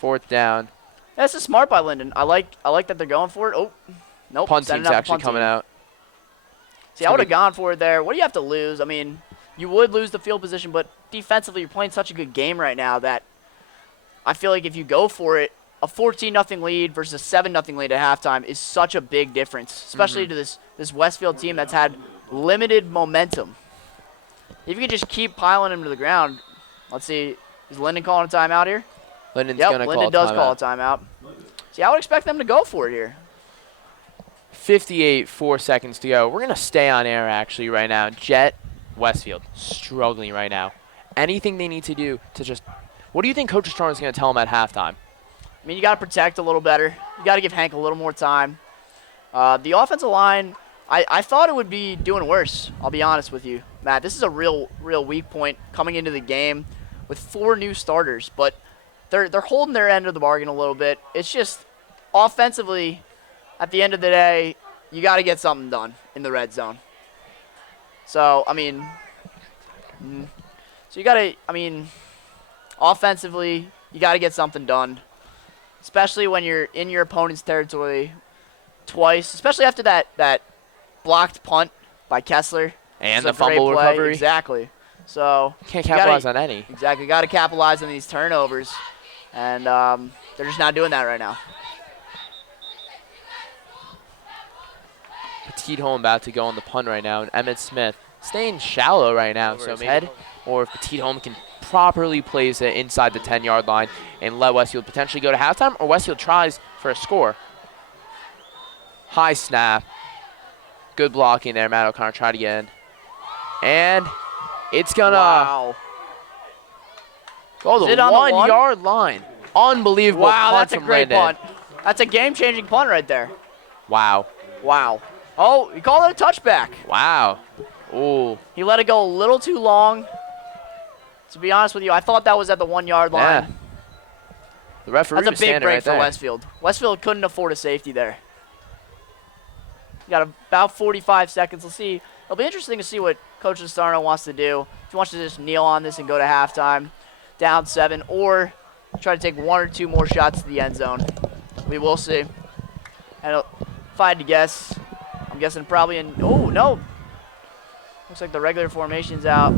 4th down. That's a smart by Linden. I like that they're going for it. Oh, nope. Punt sending team's out the actually punt coming team. out. See, I would have gone for it there. What do you have to lose? I mean, you would lose the field position, but defensively, you're playing such a good game right now that I feel like if you go for it, a 14-0 lead versus a 7-0 lead at halftime is such a big difference, especially to this Westfield team that's had limited momentum. If you could just keep piling them to the ground, let's see, is Linden calling a timeout here? Linden's Yep, gonna Linden call does call a timeout. See, I would expect them to go for it here. 58, 4 seconds to go. We're going to stay on air actually right now. Jet, Westfield, struggling right now. Anything they need to do to just – what do you think Coach Strong is going to tell them at halftime? I mean, you got to protect a little better. You got to give Hank a little more time. The offensive line, I thought it would be doing worse, I'll be honest with you, Matt. This is a real weak point coming into the game with 4 new starters, but they're holding their end of the bargain a little bit. It's just offensively – at the end of the day, you got to get something done in the red zone. So, I mean, offensively, you got to get something done, especially when you're in your opponent's territory twice, especially after that blocked punt by Kessler. And the fumble recovery. Exactly. So, can't capitalize on any. Exactly. Got to capitalize on these turnovers, and they're just not doing that right now. Petit Home about to go on the punt right now, and Emmett Smith staying shallow right now. Over So his maybe, head. or if Petit Home can properly place it inside the 10-yard line and let Westfield potentially go to halftime, or Westfield tries for a score. High snap. Good blocking there. Matt O'Connor tried to get in. And it's going to go to the 1 yard line. Unbelievable Wow, punt that's a from great Linden. punt. That's a game-changing punt right there. Wow. Wow. Oh, he called it a touchback. Wow. Ooh. He let it go a little too long. To be honest with you, I thought that was at the 1 yard line. Yeah. The referee That's a was big standing break right for there. Westfield. Westfield couldn't afford a safety there. Got about 45 seconds. Let's see. It'll be interesting to see what Coach Lozano wants to do. If he wants to just kneel on this and go to halftime, down 7, or try to take 1 or 2 more shots to the end zone. We will see. And if I had to guess, I'm guessing probably in. Oh no! Looks like the regular formation's out.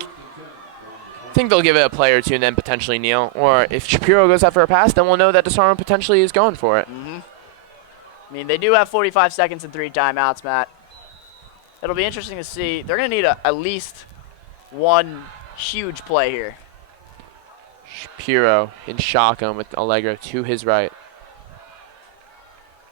I think they'll give it a play or two and then potentially kneel. Or if Shapiro goes out for a pass, then we'll know that DeSarno potentially is going for it. I mean, they do have 45 seconds and 3 timeouts, Matt. It'll be interesting to see. They're going to need at least one huge play here. Shapiro in shotgun with Allegro to his right.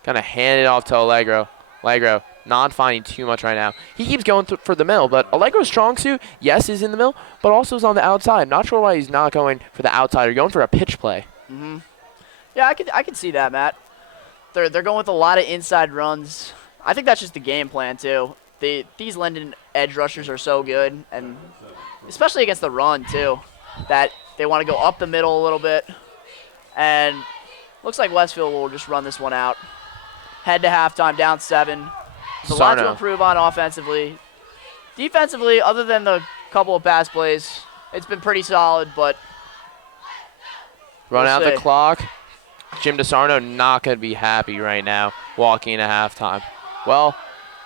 Kind of hand it off to Allegro. Allegro not finding too much right now. He keeps going for the middle, but Allegro's strong suit, yes, is in the middle, but also is on the outside. Not sure why he's not going for the outside or going for a pitch play. Yeah, I could see that, Matt. They're going with a lot of inside runs. I think that's just the game plan too. These Linden edge rushers are so good, and especially against the run too, that they want to go up the middle a little bit. And looks like Westfield will just run this one out. Head to halftime, down 7. There's a lot to improve on offensively. Defensively, other than the couple of pass plays, it's been pretty solid, but Run we'll out see. the clock. Jim DeSarno not going to be happy right now walking into halftime. Well,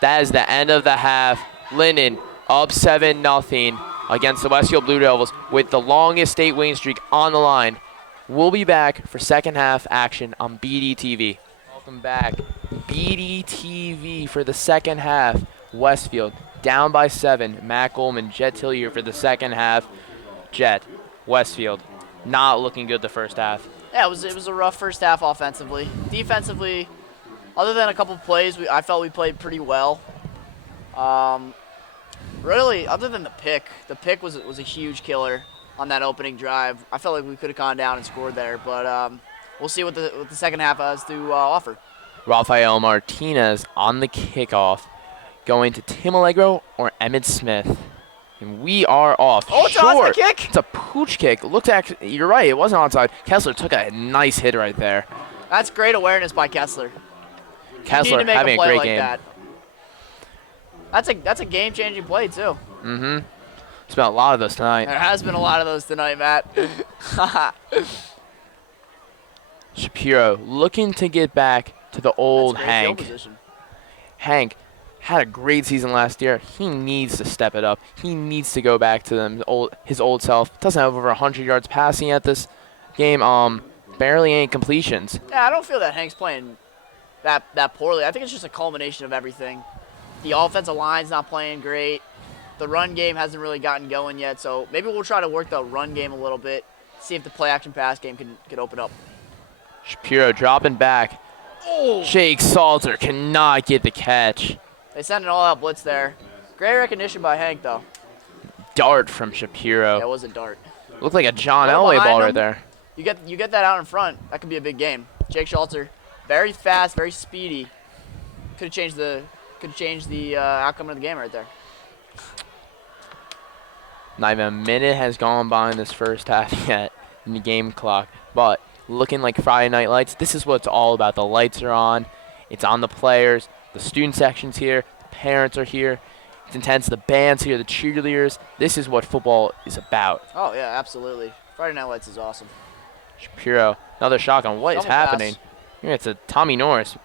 that is the end of the half. Linden up 7-0 against the Westfield Blue Devils with the longest state winning streak on the line. We'll be back for second half action on BDTV. Welcome back. BDTV for the second half. Westfield down by 7. Matt Goldman, Jet Tilyou for the second half. Jet, Westfield, not looking good the first half. Yeah, it was a rough first half offensively. Defensively, other than a couple of plays, I felt we played pretty well. Really, other than the pick was a huge killer on that opening drive. I felt like we could have gone down and scored there, but we'll see what the second half has to offer. Rafael Martinez on the kickoff, going to Tim Allegro or Emmett Smith. And we are off. Oh, it's an onside kick? It's a pooch kick. You're right, it wasn't onside. Kessler took a nice hit right there. That's great awareness by Kessler. Kessler You need to make having a play great like game. that. That's a game-changing play too. There's been a lot of those tonight. There has been a lot of those tonight, Matt. Shapiro looking to get back to the old That's great field Hank. position. Hank had a great season last year. He needs to step it up. He needs to go back to his old self. Doesn't have over 100 yards passing at this game. Barely any completions. Yeah, I don't feel that Hank's playing that poorly. I think it's just a culmination of everything. The offensive line's not playing great. The run game hasn't really gotten going yet, so maybe we'll try to work the run game a little bit, see if the play-action pass game can open up. Shapiro dropping back. Oh! Jake Salter cannot get the catch. They sent an all-out blitz there. Great recognition by Hank, though. Dart from Shapiro. Yeah, it was a dart. Looked like a John Little Elway behind ball him. right there. You get that out in front. That could be a big game. Jake Salter, very fast, very speedy. Could change the outcome of the game right there. Not even a minute has gone by in this first half yet in the game clock. But looking like Friday Night Lights, this is what it's all about. The lights are on. It's on the players. The student section's here. The parents are here. It's intense. The band's here. The cheerleaders. This is what football is about. Oh, yeah, absolutely. Friday Night Lights is awesome. Shapiro, another shotgun. What is Double pass. happening? Here it's a Tommy Norris.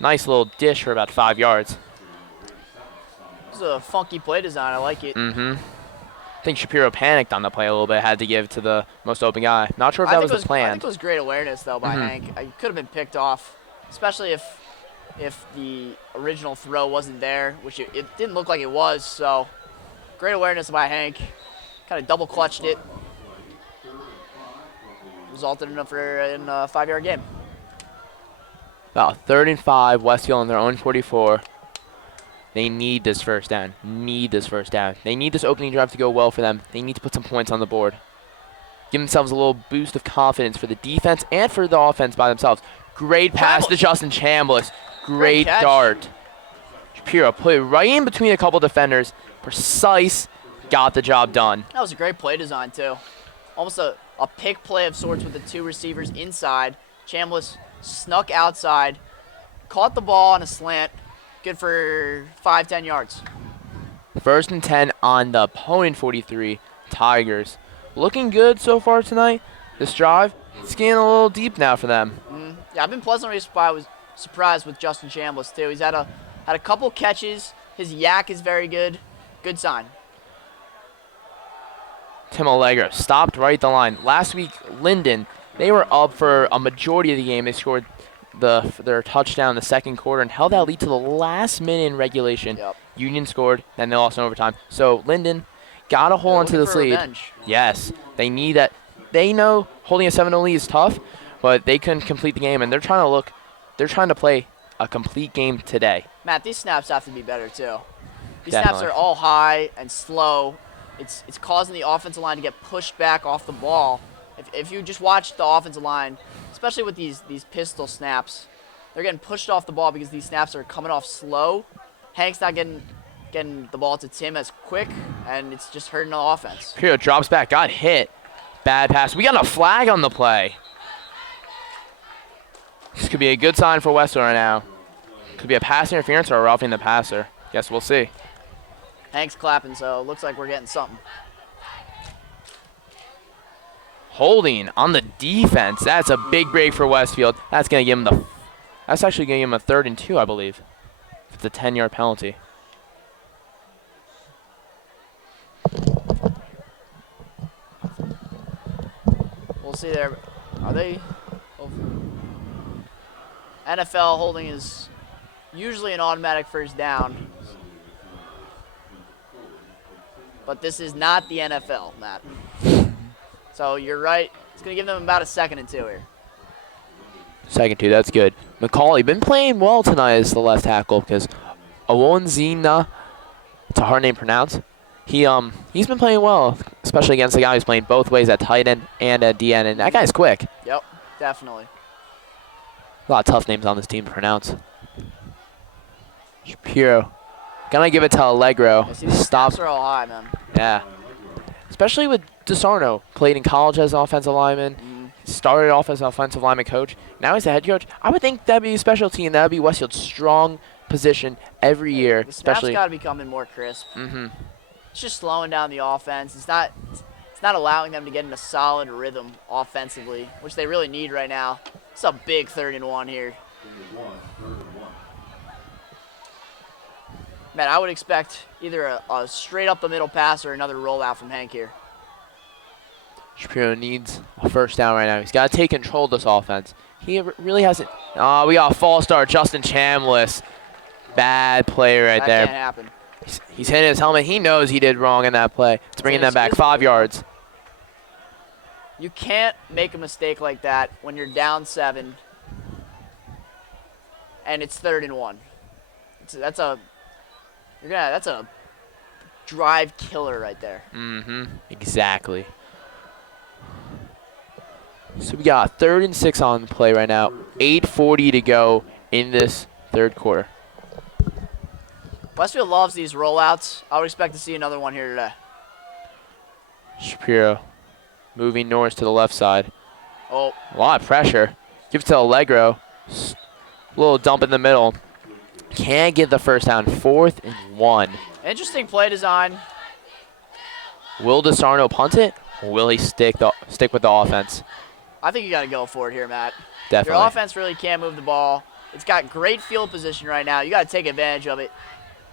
Nice little dish for about 5 yards. This is a funky play design. I like it. I think Shapiro panicked on the play a little bit. Had to give to the most open guy. Not sure if that was the I plan. think it was great awareness, though, by Hank. It could have been picked off, especially if the original throw wasn't there, which it didn't look like it was. So great awareness by Hank. Kind of double clutched it. Resulted in a 5-yard game. About 3rd and 5, Westfield on their own 44. They need this first down. They need this opening drive to go well for them. They need to put some points on the board. Give themselves a little boost of confidence for the defense and for the offense by themselves. Great pass to Justin Chambliss. Great catch. dart. Shapiro put it right in between a couple defenders. Precise. Got the job done. That was a great play design, too. Almost a pick play of sorts with the two receivers inside. Chambliss snuck outside, caught the ball on a slant. Good for 5-10 yards. 1st and 10 on the opponent 43. Tigers. Looking good so far tonight. This drive, it's getting a little deep now for them. Yeah, I've been pleasantly surprised with Justin Chambliss, too. He's had a couple catches. His yak is very good. Good sign. Tim Allegro stopped right at the line. Last week, Linden, they were up for a majority of the game. They scored their touchdown in the second quarter and held that lead to the last minute in regulation. Yep. Union scored, then they lost in overtime. So Linden got to hold on to this lead. Revenge. Yes, they need that. They know holding a 7-0 lead is tough, but they couldn't complete the game, and they're trying to play a complete game today. Matt, these snaps have to be better, too. These Definitely. snaps are all high and slow. It's causing the offensive line to get pushed back off the ball. If you just watch the offensive line, especially with these pistol snaps, they're getting pushed off the ball because these snaps are coming off slow. Hank's not getting the ball to Tim as quick, and it's just hurting the offense. Shapiro drops back, got hit. Bad pass. We got a flag on the play. This could be a good sign for Westfield right now. Could be a pass interference or a roughing the passer. Guess we'll see. Hank's clapping, so it looks like we're getting something. Holding on the defense. That's a big break for Westfield. That's gonna give him That's actually gonna give him a 3rd and 2, I believe. It's a 10-yard penalty. We'll see there. Are they? NFL holding is usually an automatic first down. But this is not the NFL, Matt. So you're right. It's going to give them about a 2nd and 2 here. 2nd 2, that's good. McCauley been playing well tonight as the left tackle because Awonzina, it's a hard name to pronounce. He's been playing well, especially against a guy who's playing both ways at tight end and at DN, and that guy's quick. Yep, definitely. A lot of tough names on this team to pronounce. Shapiro. Gonna give it to Allegro. Yeah, see, these snaps are all high, man. Yeah. Especially with DeSarno. Played in college as an offensive lineman. Started off as an offensive lineman coach. Now he's the head coach. I would think that'd be a special team. That'd be Westfield's strong position every year. The snaps Especially. got to be coming more crisp. It's just slowing down the offense. It's not allowing them to get in a solid rhythm offensively, which they really need right now It's a big 3rd and 1 here. Man, I would expect either a straight up the middle pass or another rollout from Hank here. Shapiro needs a first down right now. He's got to take control of this offense. He really hasn't. Oh, we got a false start. Justin Chambliss. Bad play right there. That can't happen. He's hitting his helmet. He knows he did wrong in that play. It's bringing them back 5 yards. You can't make a mistake like that when you're down 7 and it's 3rd and 1. That's a drive killer right there. Mm-hmm. Exactly. So we got 3rd and 6 on the play right now. 8:40 to go in this 3rd quarter. Westfield loves these rollouts. I would expect to see another one here today. Shapiro moving Norris to the left side. Oh. A lot of pressure. Gives to Allegro. Little dump in the middle. Can't get the first down. 4th and 1. Interesting play design. Will DeSarno punt it? Or will he stick with the offense? I think you got to go for it here, Matt. Definitely. Your offense really can't move the ball. It's got great field position right now. You got to take advantage of it.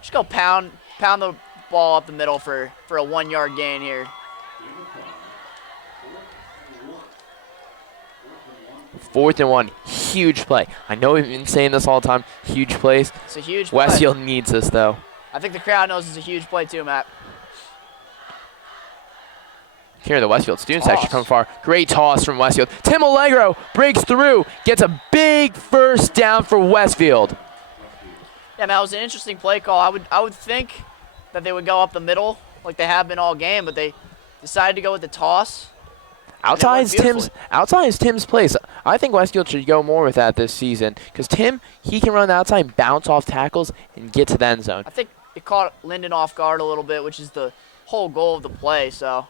Just go pound the ball up the middle for a 1-yard gain here. 4th and 1. Huge play. I know we've been saying this all the time. Huge plays. It's a huge play. Westfield needs this, though. I think the crowd knows it's a huge play too, Matt. Here, the Westfield students actually come far. Great toss from Westfield. Tim Allegro breaks through, gets a big first down for Westfield. Yeah, man, it was an interesting play call. I would think that they would go up the middle like they have been all game, but they decided to go with the toss. Outside Tim's place. I think Westfield should go more with that this season because Tim, he can run the outside, bounce off tackles, and get to the end zone. I think it caught Linden off guard a little bit, which is the whole goal of the play. So,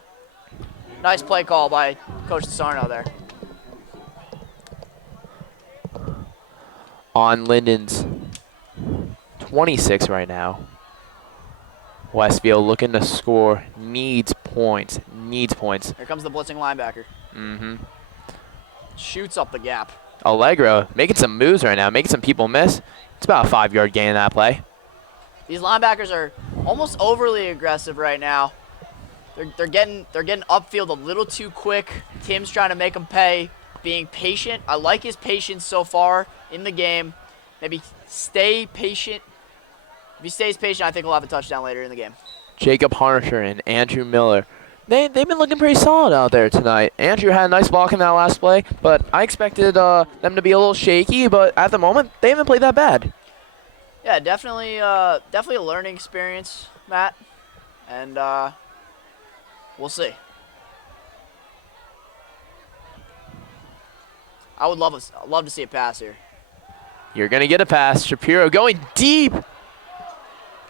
nice play call by Coach DeSarno there. On Linden's 26 right now. Westfield looking to score, needs points. Here comes the blitzing linebacker. Mm-hmm. Shoots up the gap. Allegro making some moves right now, making some people miss. It's about a 5-yard gain in that play. These linebackers are almost overly aggressive right now. They're getting upfield a little too quick. Tim's trying to make them pay, being patient. I like his patience so far in the game. Maybe stay patient. If he stays patient, I think we'll have a touchdown later in the game. Jacob Harnisher and Andrew Miller. They've been looking pretty solid out there tonight. Andrew had a nice block in that last play, but I expected them to be a little shaky, but at the moment, they haven't played that bad. Yeah, definitely a learning experience, Matt. And we'll see. I would love to see a pass here. You're going to get a pass. Shapiro going deep.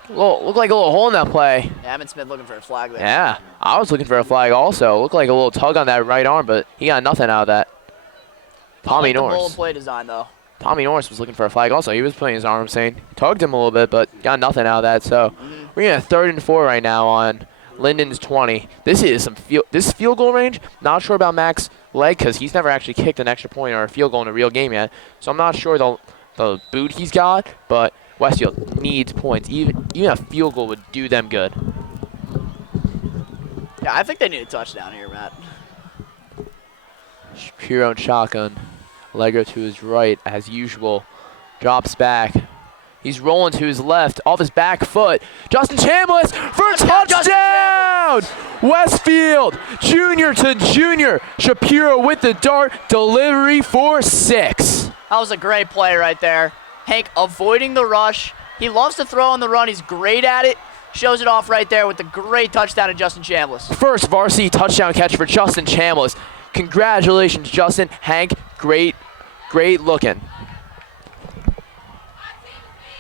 Looked like a little hole in that play. Yeah, Emmett Smith looking for a flag there. Yeah, I was looking for a flag also. Looked like a little tug on that right arm, but he got nothing out of that. Tommy The bold Norris. play design, though. Tommy Norris was looking for a flag also. He was putting his arm saying, tugged him a little bit, but got nothing out of that. So we're getting a 3rd and 4 right now on Linden's 20. This is this field goal range. Not sure about Mac's leg because he's never actually kicked an extra point or a field goal in a real game yet. So I'm not sure the boot he's got, but Westfield needs points. Even a field goal would do them good. Yeah, I think they need a touchdown here, Matt. Shapiro and shotgun. Allegro to his right, as usual. Drops back. He's rolling to his left, off his back foot. Justin Chambliss for a touchdown! Westfield, junior to junior. Shapiro with the dart, delivery for 6. That was a great play right there. Hank avoiding the rush. He loves to throw on the run. He's great at it. Shows it off right there with the great touchdown to Justin Chambliss. First varsity touchdown catch for Justin Chambliss. Congratulations, Justin. Hank, great looking.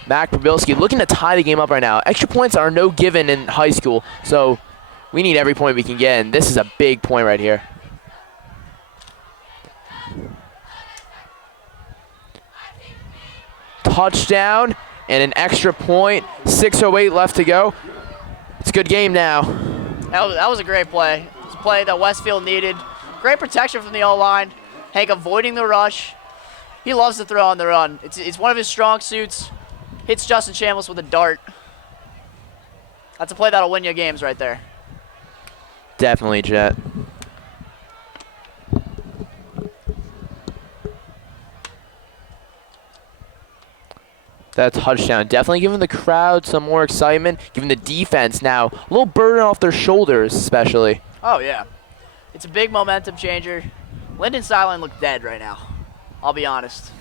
Mac Probilski looking to tie the game up right now. Extra points are no given in high school, so we need every point we can get, and this is a big point right here. Touchdown and an extra point. 6:08 left to go. It's a good game now. That was a great play. It's a play that Westfield needed. Great protection from the O-line. Hank avoiding the rush. He loves to throw on the run. It's one of his strong suits. Hits Justin Chambliss with a dart. That's a play that'll win you games right there. Definitely, Jet. That touchdown definitely giving the crowd some more excitement, giving the defense now a little burden off their shoulders, especially. Oh, yeah. It's a big momentum changer. Linden's sideline looks dead right now. I'll be honest.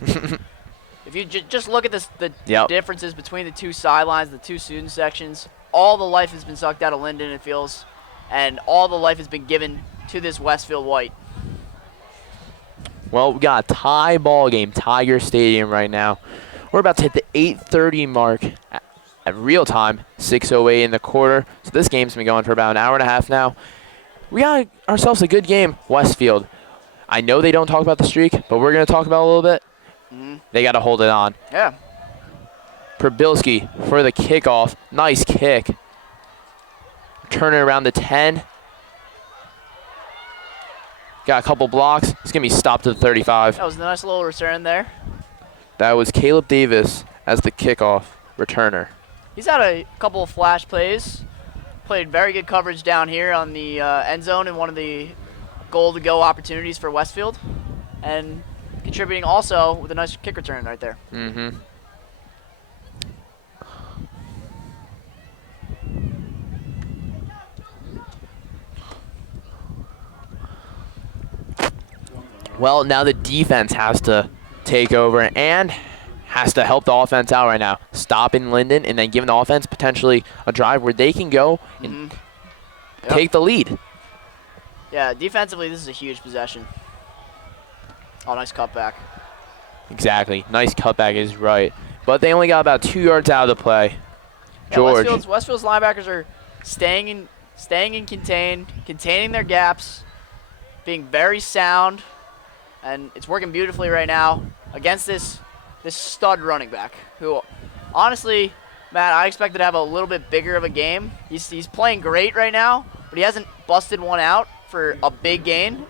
If you just look at the differences between the two sidelines, the two student sections, all the life has been sucked out of Linden, it feels, and all the life has been given to this Westfield white. Well, we got a tie ball game, Tiger Stadium right now. We're about to hit the 8:30 mark at real time, 6:08 in the quarter. So this game's been going for about an hour and a half now. We got ourselves a good game, Westfield. I know they don't talk about the streak, but we're going to talk about it a little bit. They got to hold it on. Yeah. Probilski for the kickoff. Nice kick. Turning around the 10. Got a couple blocks. It's going to be stopped at the 35. That was a nice little return there. That was Caleb Davis as the kickoff returner. He's had a couple of flash plays. Played very good coverage down here on the end zone in one of the goal-to-go opportunities for Westfield. And contributing also with a nice kick return right there. Well, now the defense has to take over and has to help the offense out right now. Stopping Linden and then giving the offense potentially a drive where they can go and take the lead. Yeah, defensively, this is a huge possession. Oh, nice cutback. Exactly. Nice cutback is right. But they only got about 2 yards out of the play. Yeah, George. Westfield's linebackers are staying in contained, containing their gaps, being very sound, and it's working beautifully right now against this stud running back who, honestly, Matt, I expected to have a little bit bigger of a game. He's playing great right now, but he hasn't busted one out for a big gain.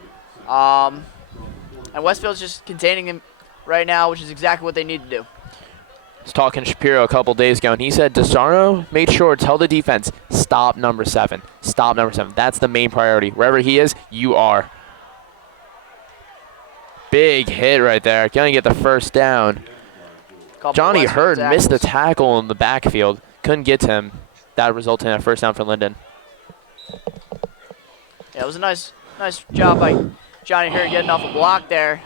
And Westfield's just containing him right now, which is exactly what they need to do. I was talking to Shapiro a couple days ago, and he said DeSarno made sure to tell the defense, stop number 7. Stop number 7. That's the main priority. Wherever he is, you are. Big hit right there. Going to get the first down. Johnny Hurd missed the tackle in the backfield. Couldn't get to him. That resulted in a first down for Linden. Yeah, it was a nice job by Johnny Hurd getting off a block there.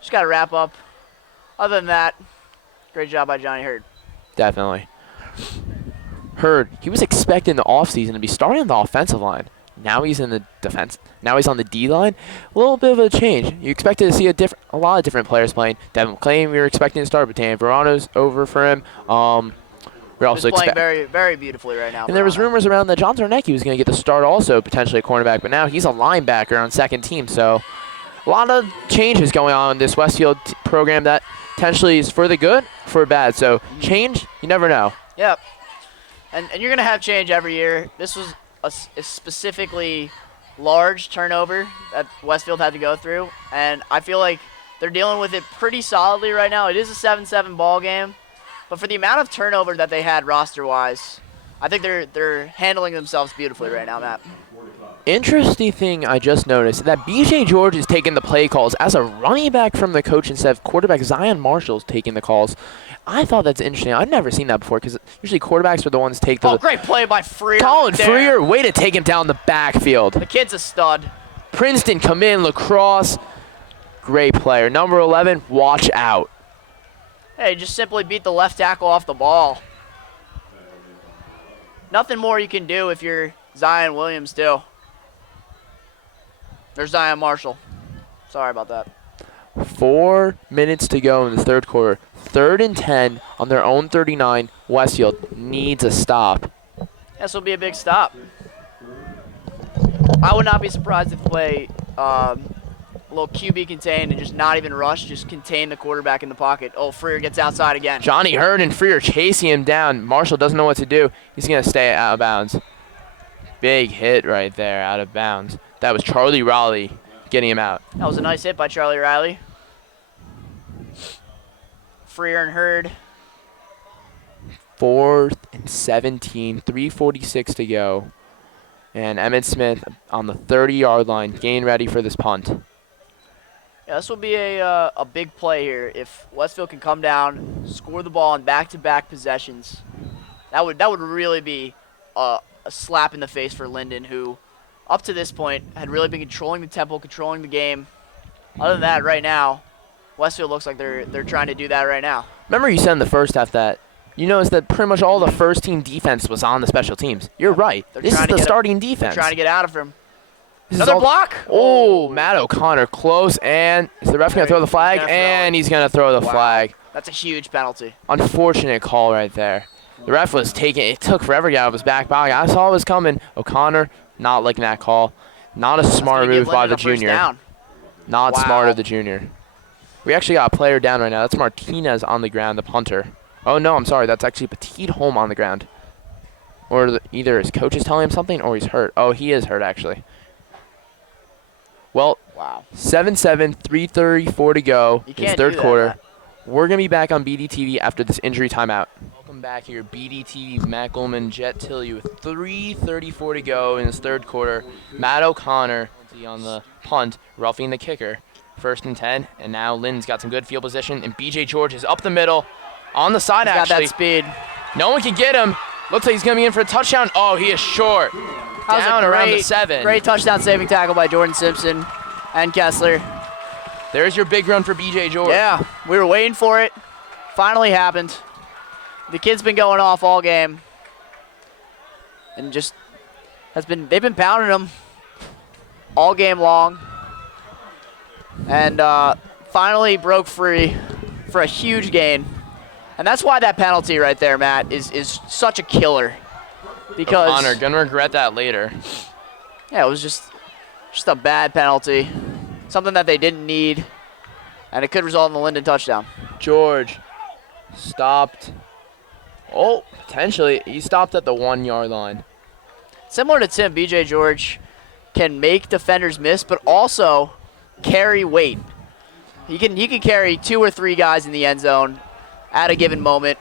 Just got to wrap up. Other than that, great job by Johnny Hurd. Definitely. Hurd, he was expecting the offseason to be starting on the offensive line. Now he's in the defense. Now he's on the D-line. A little bit of a change. You expected to see a lot of different players playing. Devin McClain, we were expecting to start, but Dan Verano's over for him. We're also playing very, very beautifully right now. And there was rumors around that John Zarnecki was going to get the start also, potentially a cornerback, but now he's a linebacker on second team. So a lot of changes going on in this Westfield program that potentially is for the good, for bad. So change, you never know. Yep. And you're going to have change every year. This was a specifically large turnover that Westfield had to go through, and I feel like they're dealing with it pretty solidly right now. It is a 7-7 ball game, but for the amount of turnover that they had roster-wise, I think they're handling themselves beautifully right now, Matt. Interesting thing I just noticed, that B.J. George is taking the play calls as a running back from the coach instead of quarterback Zion Marshall's taking the calls. I thought that's interesting. I've never seen that before because usually quarterbacks are the ones take the... Oh, great play by Freer. Colin Freer, way to take him down the backfield. The kid's a stud. Princeton come in, lacrosse. Great player. Number 11, watch out. Hey, just simply beat the left tackle off the ball. Nothing more you can do if you're Zion Williams, too. There's Zion Marshall. Sorry about that. 4 minutes to go in the third quarter. 3rd and 10 on their own 39. Westfield needs a stop. This will be a big stop. I would not be surprised if they play a little QB contain and just not even rush, just contain the quarterback in the pocket. Oh, Freer gets outside again. Johnny Hurd and Freer chasing him down. Marshall doesn't know what to do. He's going to stay out of bounds. Big hit right there, out of bounds. That was Charlie Raleigh getting him out. That was a nice hit by Charlie Riley. Freer and Hurd. 4th and 17, 3:46 to go. And Emmett Smith on the 30-yard line, getting ready for this punt. Yeah, this will be a big play here. If Westfield can come down, score the ball in back-to-back possessions, that would really be a slap in the face for Linden, who up to this point had really been controlling the tempo, controlling the game. Other than that, right now, Westfield looks like they're trying to do that right now. Remember you said in the first half that you noticed that pretty much all the first-team defense was on the special teams. You're right. This is the starting defense. They're trying to get out of him. Another block. Oh, Matt O'Connor close, and is the ref going to throw the flag? And he's going to throw the flag. That's a huge penalty. Unfortunate call right there. The ref was taking it. Took forever to get out of his back pocket. I saw it was coming. O'Connor not liking that call. Not a smart move by the junior. Not smart of the junior. We actually got a player down right now. That's Martinez on the ground, the punter. Oh, no, I'm sorry. That's actually Petit Holm on the ground. Or either his coach is telling him something or he's hurt. Oh, he is hurt, actually. Well, 7-7, 3:34 to go in the third quarter. We're going to be back on BDTV after this injury timeout. Welcome back here, BDTV's Matt Goldman, Jet Tilyou with 3:34 to go in this third quarter. Matt O'Connor on the punt, roughing the kicker. 1st and 10, and now Lynn's got some good field position, and BJ George is up the middle, on the side actually. Got that speed. No one can get him. Looks like he's going to be in for a touchdown. Oh, he is short. Down around the 7. Great touchdown saving tackle by Jordan Simpson and Kessler. There's your big run for BJ George. Yeah, we were waiting for it. Finally happened. The kid's been going off all game. And just they've been pounding him all game long. And finally broke free for a huge gain. And that's why that penalty right there, Matt, is such a killer. Because O'Connor gonna regret that later. Yeah, it was just a bad penalty. Something that they didn't need. And it could result in the Linden touchdown. George stopped. Oh, potentially. He stopped at the 1-yard line. Similar to Tim, BJ George can make defenders miss, but also carry weight. He can carry 2 or 3 guys in the end zone at a given moment.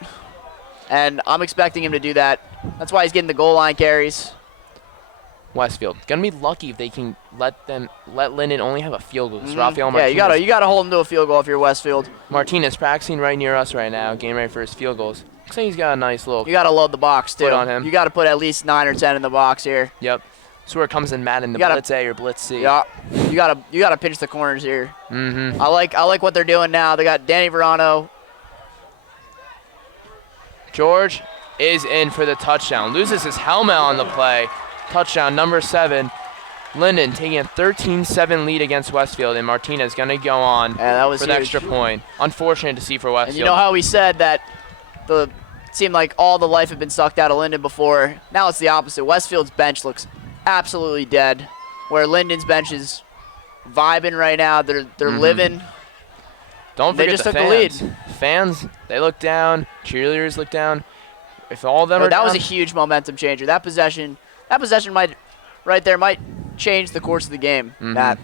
And I'm expecting him to do that. That's why he's getting the goal line carries. Westfield gonna be lucky if they can let Linden only have a field goal. Rafael Martinez. Yeah, you gotta hold him to a field goal if you're Westfield. Martinez practicing right near us right now, getting ready for his field goals. Looks like he's got a nice little. You gotta load the box too. Put on him. You gotta put at least 9 or 10 in the box here. Yep. That's where it comes in Madden, the blitz A or blitz C. Yeah. You gotta pinch the corners here. Mm-hmm. I like what they're doing now. They got Danny Verano. George is in for the touchdown. Loses his helmet on the play. Touchdown number 7. Linden taking a 13-7 lead against Westfield, and Martinez going to go on for the extra point. Unfortunate to see for Westfield. And you know how we said that it seemed like all the life had been sucked out of Linden before? Now it's the opposite. Westfield's bench looks absolutely dead, where Linden's bench is vibing right now. They're living. Don't forget they just the took fans. the lead. Fans, they look down. Cheerleaders look down. If all of them are that down, was a huge momentum changer. That possession might change the course of the game. Matt.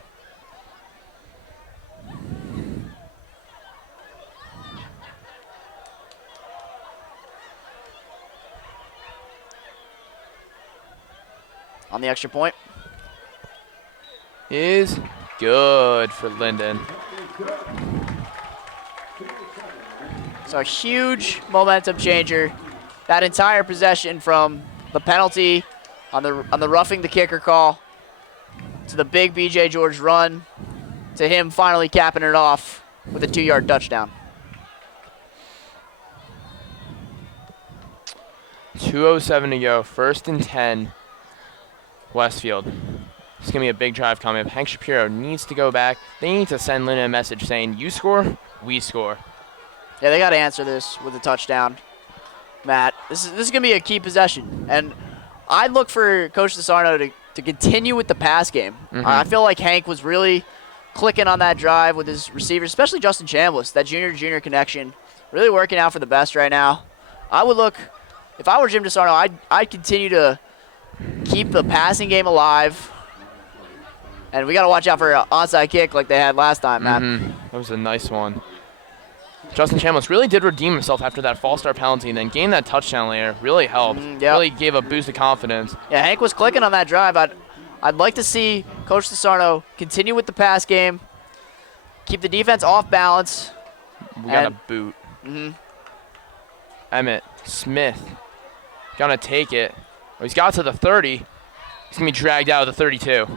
On the extra point. Is good for Linden. So a huge momentum changer. That entire possession from the penalty on the roughing the kicker call to the big BJ George run to him finally capping it off with a 2-yard touchdown. 2:07 to go. 1st and 10. Westfield. It's going to be a big drive coming up. Hank Shapiro needs to go back. They need to send Linden a message saying, you score, we score. Yeah, they got to answer this with a touchdown. Matt, this is going to be a key possession. And I'd look for Coach DeSarno to continue with the pass game. I feel like Hank was really clicking on that drive with his receivers, especially Justin Chambliss, that junior-to-junior connection, really working out for the best right now. I would look, if I were Jim DeSarno, I'd continue to keep the passing game alive. And we got to watch out for an onside kick like they had last time, Matt. That was a nice one. Justin Chambliss really did redeem himself after that false start penalty, and then gained that touchdown later. Really helped. Yep. Really gave a boost of confidence. Yeah, Hank was clicking on that drive. I'd like to see Coach DeSarno continue with the pass game, keep the defense off balance. We got a boot. Emmett Smith gonna take it. Oh, he's got to the 30. He's gonna be dragged out of the 32.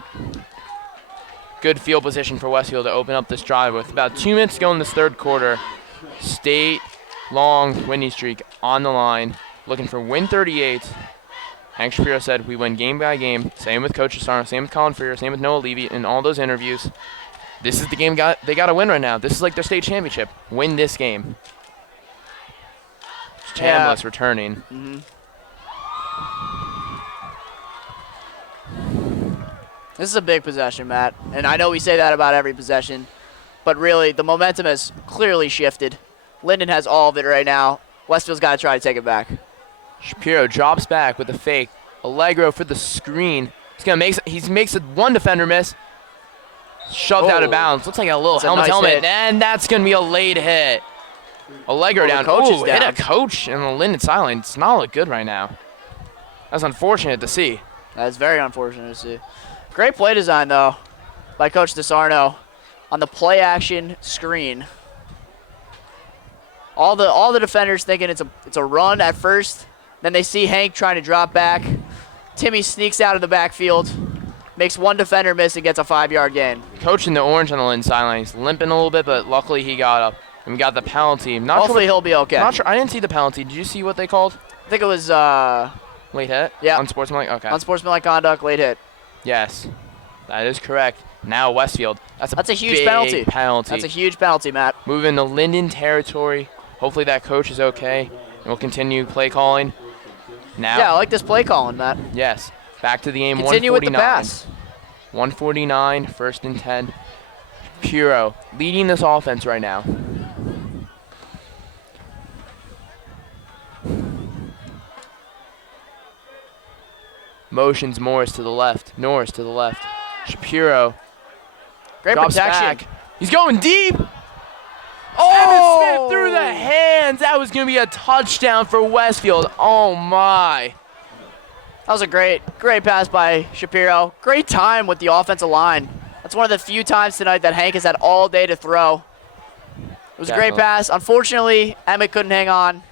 Good field position for Westfield to open up this drive with about 2 minutes to go in this third quarter. State long winning streak on the line, looking for win 38. Hank Shapiro said we win game by game. Same with Coach DeSarno, same with Colin Freer, same with Noah Levy in all those interviews. This is the game they got to win right now. This is like their state championship. Win this game. Chambliss returning. This is a big possession, Matt. And I know we say that about every possession, but really the momentum has clearly shifted. Linden has all of it right now. Westfield's got to try to take it back. Shapiro drops back with a fake. Allegro for the screen. He makes one defender miss. Shoved out of bounds. Looks like a little helmet. Hit. And that's going to be a late hit. Allegro down. Down. Hit a coach in the Linden sideline. It's not look good right now. That's unfortunate to see. That's very unfortunate to see. Great play design, though, by Coach DeSarno on the play action screen. All the defenders thinking it's a run at first. Then they see Hank trying to drop back. Timmy sneaks out of the backfield, makes one defender miss, and gets a 5-yard gain. Coach in the orange on the Linden sideline. He's limping a little bit, but luckily he got up. And we got the penalty. Hopefully he'll be okay. Not sure. I didn't see the penalty. Did you see what they called? I think it was late hit? Yeah. Unsportsmanlike? Okay. Unsportsmanlike conduct, late hit. Yes. That is correct. Now Westfield. That's a huge big penalty. That's a huge penalty, Matt. Moving to Linden territory. Hopefully that coach is okay. And we'll continue play calling. Now. Yeah, I like this play calling, Matt. Yes. Back to the aim. Continue with the pass. 149, 1st and 10. Shapiro leading this offense right now. Motions Morris to the left. Norris to the left. Shapiro. Great drops protection. Back. He's going deep. Oh! Evan Smith through the hands. That was going to be a touchdown for Westfield. Oh, my. That was a great pass by Shapiro. Great time with the offensive line. That's one of the few times tonight that Hank has had all day to throw. It was a great pass. Unfortunately, Emmett couldn't hang on.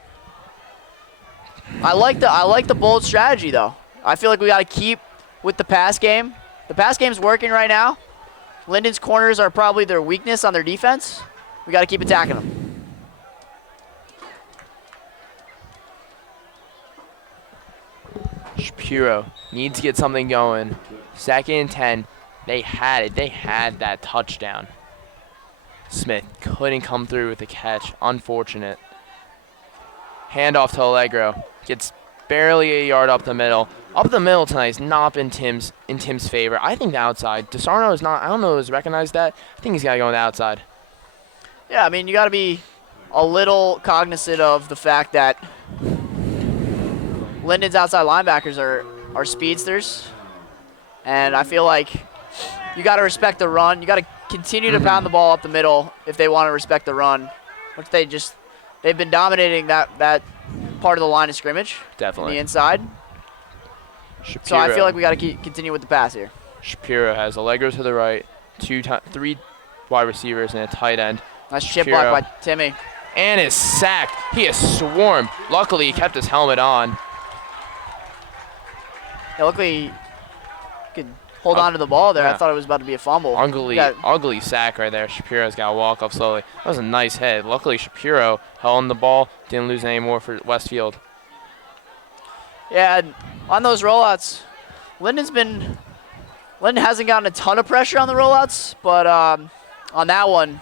I like the bold strategy, though. I feel like we got to keep with the pass game. The pass game's working right now. Linden's corners are probably their weakness on their defense. We got to keep attacking them. Shapiro needs to get something going. 2nd and 10. They had it. They had that touchdown. Smith couldn't come through with the catch. Unfortunate. Handoff to Allegro. Gets barely a yard up the middle. Up the middle tonight has not been in Tim's favor. I think the outside. DeSarno is not, I don't know if he's recognized that. I think he's got to go on the outside. Yeah, I mean, you got to be a little cognizant of the fact that Linden's outside linebackers are speedsters. And I feel like you got to respect the run. You got to continue to pound the ball up the middle if they want to respect the run, which they've been dominating that part of the line of scrimmage. Definitely. On the inside. Shapiro. So I feel like we got to continue with the pass here. Shapiro has Allegro to the right, 3 wide receivers and a tight end. Nice chip block by Timmy. And his sack. He is swarmed. Luckily, he kept his helmet on. Yeah, luckily he could hold on to the ball there. Yeah. I thought it was about to be a fumble. Ugly sack right there. Shapiro's got to walk up slowly. That was a nice hit. Luckily, Shapiro held on the ball. Didn't lose any more for Westfield. Yeah, and on those rollouts, Linden hasn't gotten a ton of pressure on the rollouts, but on that one,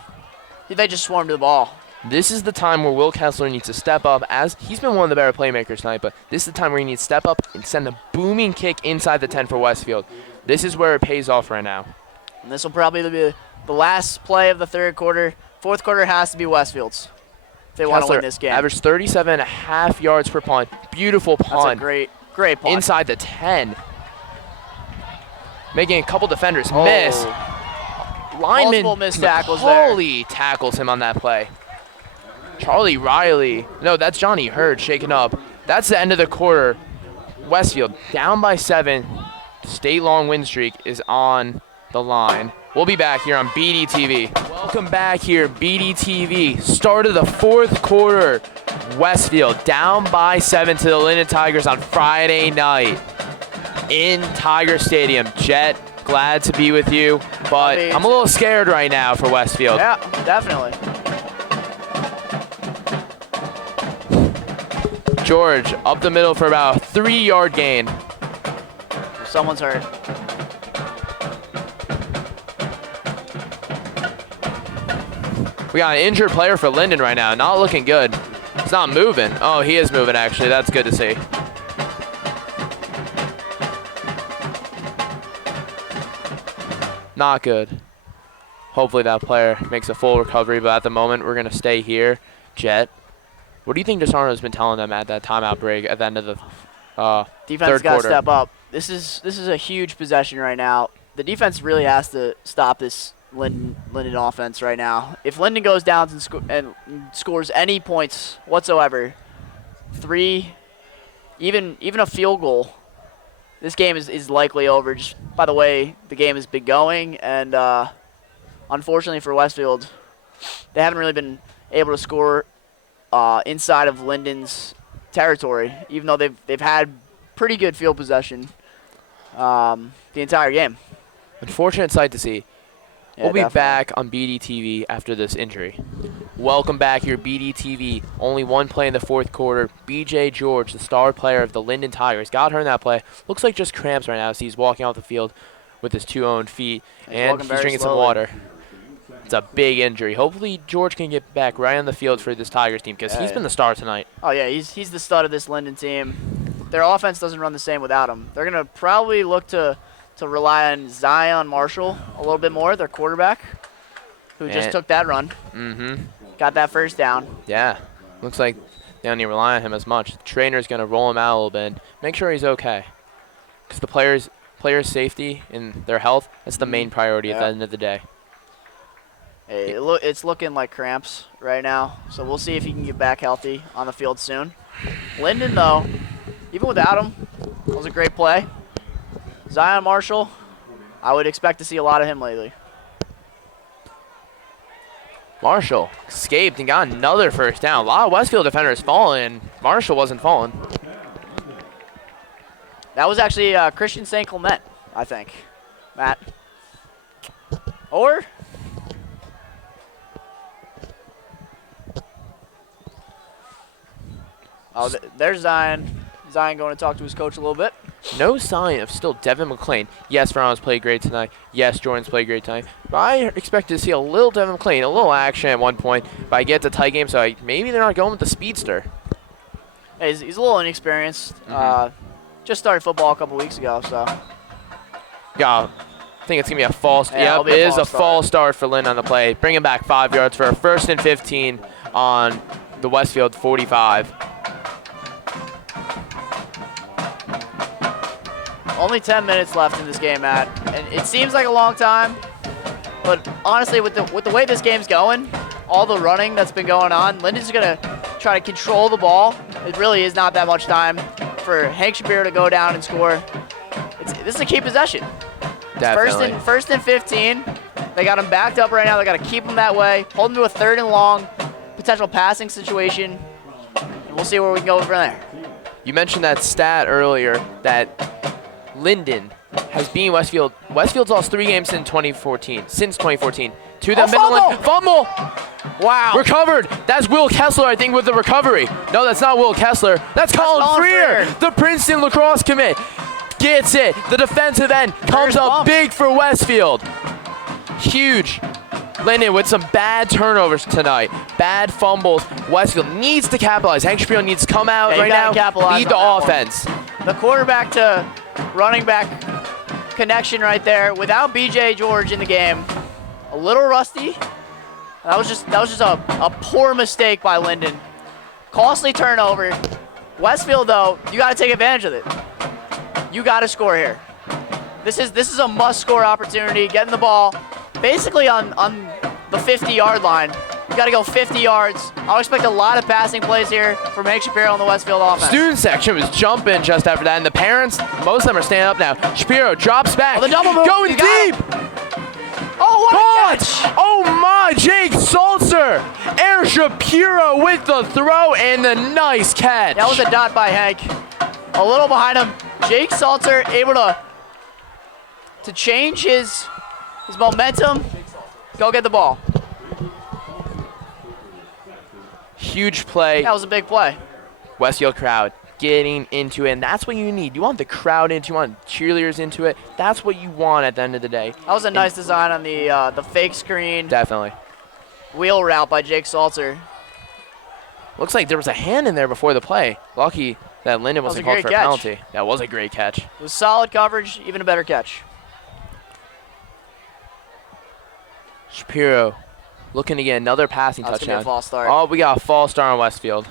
they just swarmed the ball. This is the time where Will Kessler needs to step up, as he's been one of the better playmakers tonight, but this is the time where he needs to step up and send a booming kick inside the 10 for Westfield. This is where it pays off right now. And this will probably be the last play of the third quarter. Fourth quarter has to be Westfield's if they want to win this game. Averaged 37.5 yards per punt. Beautiful punt. That's a great punt. Inside the 10. Making a couple defenders miss. Lineman Multiple missed tackles there. tackles him on that play. Charlie Riley. No, that's Johnny Hurd shaking up. That's the end of the quarter. Westfield down by 7. State long win streak is on the line. We'll be back here on BDTV. Welcome back here, BDTV. Start of the 4th quarter. Westfield down by 7 to the Linden Tigers on Friday night in Tiger Stadium. Jet, glad to be with you, but I'm a little scared right now for Westfield. Yeah, definitely. George up the middle for about a 3-yard gain. Someone's hurt. We got an injured player for Linden right now. Not looking good. It's not moving. Oh, he is moving, actually. That's good to see. Not good. Hopefully that player makes a full recovery, but at the moment, we're going to stay here. Jet, what do you think DeSarno's been telling them at that timeout break at the end of the Defense third got to quarter? step up. This is a huge possession right now. The defense really has to stop this Linden offense right now. If Linden goes down and scores any points whatsoever, 3, even a field goal, this game is likely over. Just by the way the game has been going, and unfortunately for Westfield, they haven't really been able to score inside of Linden's territory, even though they've had pretty good field possession the entire game. Unfortunate sight to see. Yeah, We'll be definitely. back on BDTV after this injury. Welcome back here, BDTV. Only one play in the 4th quarter. BJ George, the star player of the Linden Tigers, got hurt in that play. Looks like just cramps right now as he's walking off the field with his 2 own feet, and walking he's very drinking some slowly. water. It's a big injury. Hopefully George can get back right on the field for this Tigers team because he's been the star tonight. Oh yeah, he's the stud of this Linden team. Their offense doesn't run the same without him. They're gonna probably look to rely on Zion Marshall a little bit more, their quarterback, who just took that run. Got that first down. Yeah, looks like they don't need to rely on him as much. The trainer's going to roll him out a little bit and make sure he's okay. Because the players' safety and their health, that's the main priority at the end of the day. Hey, it's looking like cramps right now, so we'll see if he can get back healthy on the field soon. Linden, though, even without him, was a great play. Zion Marshall, I would expect to see a lot of him lately. Marshall escaped and got another first down. A lot of Westfield defenders falling. Marshall wasn't falling. That was actually Christian St. Clement, I think. Matt. Or? Oh, there's Zion. Zion going to talk to his coach a little bit. No sign of still Devin McClain. Yes, Verno's played great tonight. Yes, Jordan's played great tonight. But I expect to see a little Devin McClain, a little action at one point. But I get the tight game, so maybe they're not going with the speedster. Hey, he's a little inexperienced. Just started football a couple weeks ago, so. Yeah, I think it's going to be a false. Yeah, Yep, it is a false start for Lynn on the play. Bring him back 5 yards for a 1st and 15 on the Westfield 45. Only 10 minutes left in this game, Matt. And it seems like a long time, but honestly, with the way this game's going, all the running that's been going on, Linden's going to try to control the ball. It really is not that much time for Hank Shapiro to go down and score. This is a key possession. Definitely. First and 15. They got him backed up right now. They got to keep him that way. Hold him to a 3rd and long, potential passing situation. And we'll see where we can go from there. You mentioned that stat earlier that Linden has beaten Westfield. Westfield's lost 3 games since 2014. To them, fumble! Wow. Recovered. That's Will Kessler, I think, with the recovery. No, that's not Will Kessler. That's Colin Freer, the Princeton lacrosse commit. Gets it. The defensive end comes up big for Westfield. Huge. Linden with some bad turnovers tonight. Bad fumbles. Westfield needs to capitalize. Hank Shapiro needs to come out right now, lead the offense. The quarterback to running back connection right there without BJ George in the game. A little rusty. That was just a poor mistake by Linden. Costly turnover. Westfield, though, you got to take advantage of it. You got to score here. This is a must-score opportunity. Getting the ball basically on the 50-yard line. You got to go 50 yards. I'll expect a lot of passing plays here from Hank Shapiro on the Westfield offense. Student section was jumping just after that, and the parents, most of them are standing up now. Shapiro drops back. Oh, the double move. Going You got deep. Oh, what a catch! Oh my, Jake Salzer. Air Shapiro with the throw and the nice catch. That was a dot by Hank. A little behind him. Jake Salter able to change his momentum. Go get the ball. Huge play. That was a big play. Westfield crowd getting into it, and that's what you need. You want the crowd into, you want cheerleaders into it. That's what you want at the end of the day. That was a nice design on the fake screen. Definitely. Wheel route by Jake Salter. Looks like there was a hand in there before the play. Lucky that Linden wasn't called for a penalty. That was a great catch. It was solid coverage, even a better catch. Shapiro looking to get another passing That's touchdown. gonna be a false start. Oh, we got a false start on Westfield.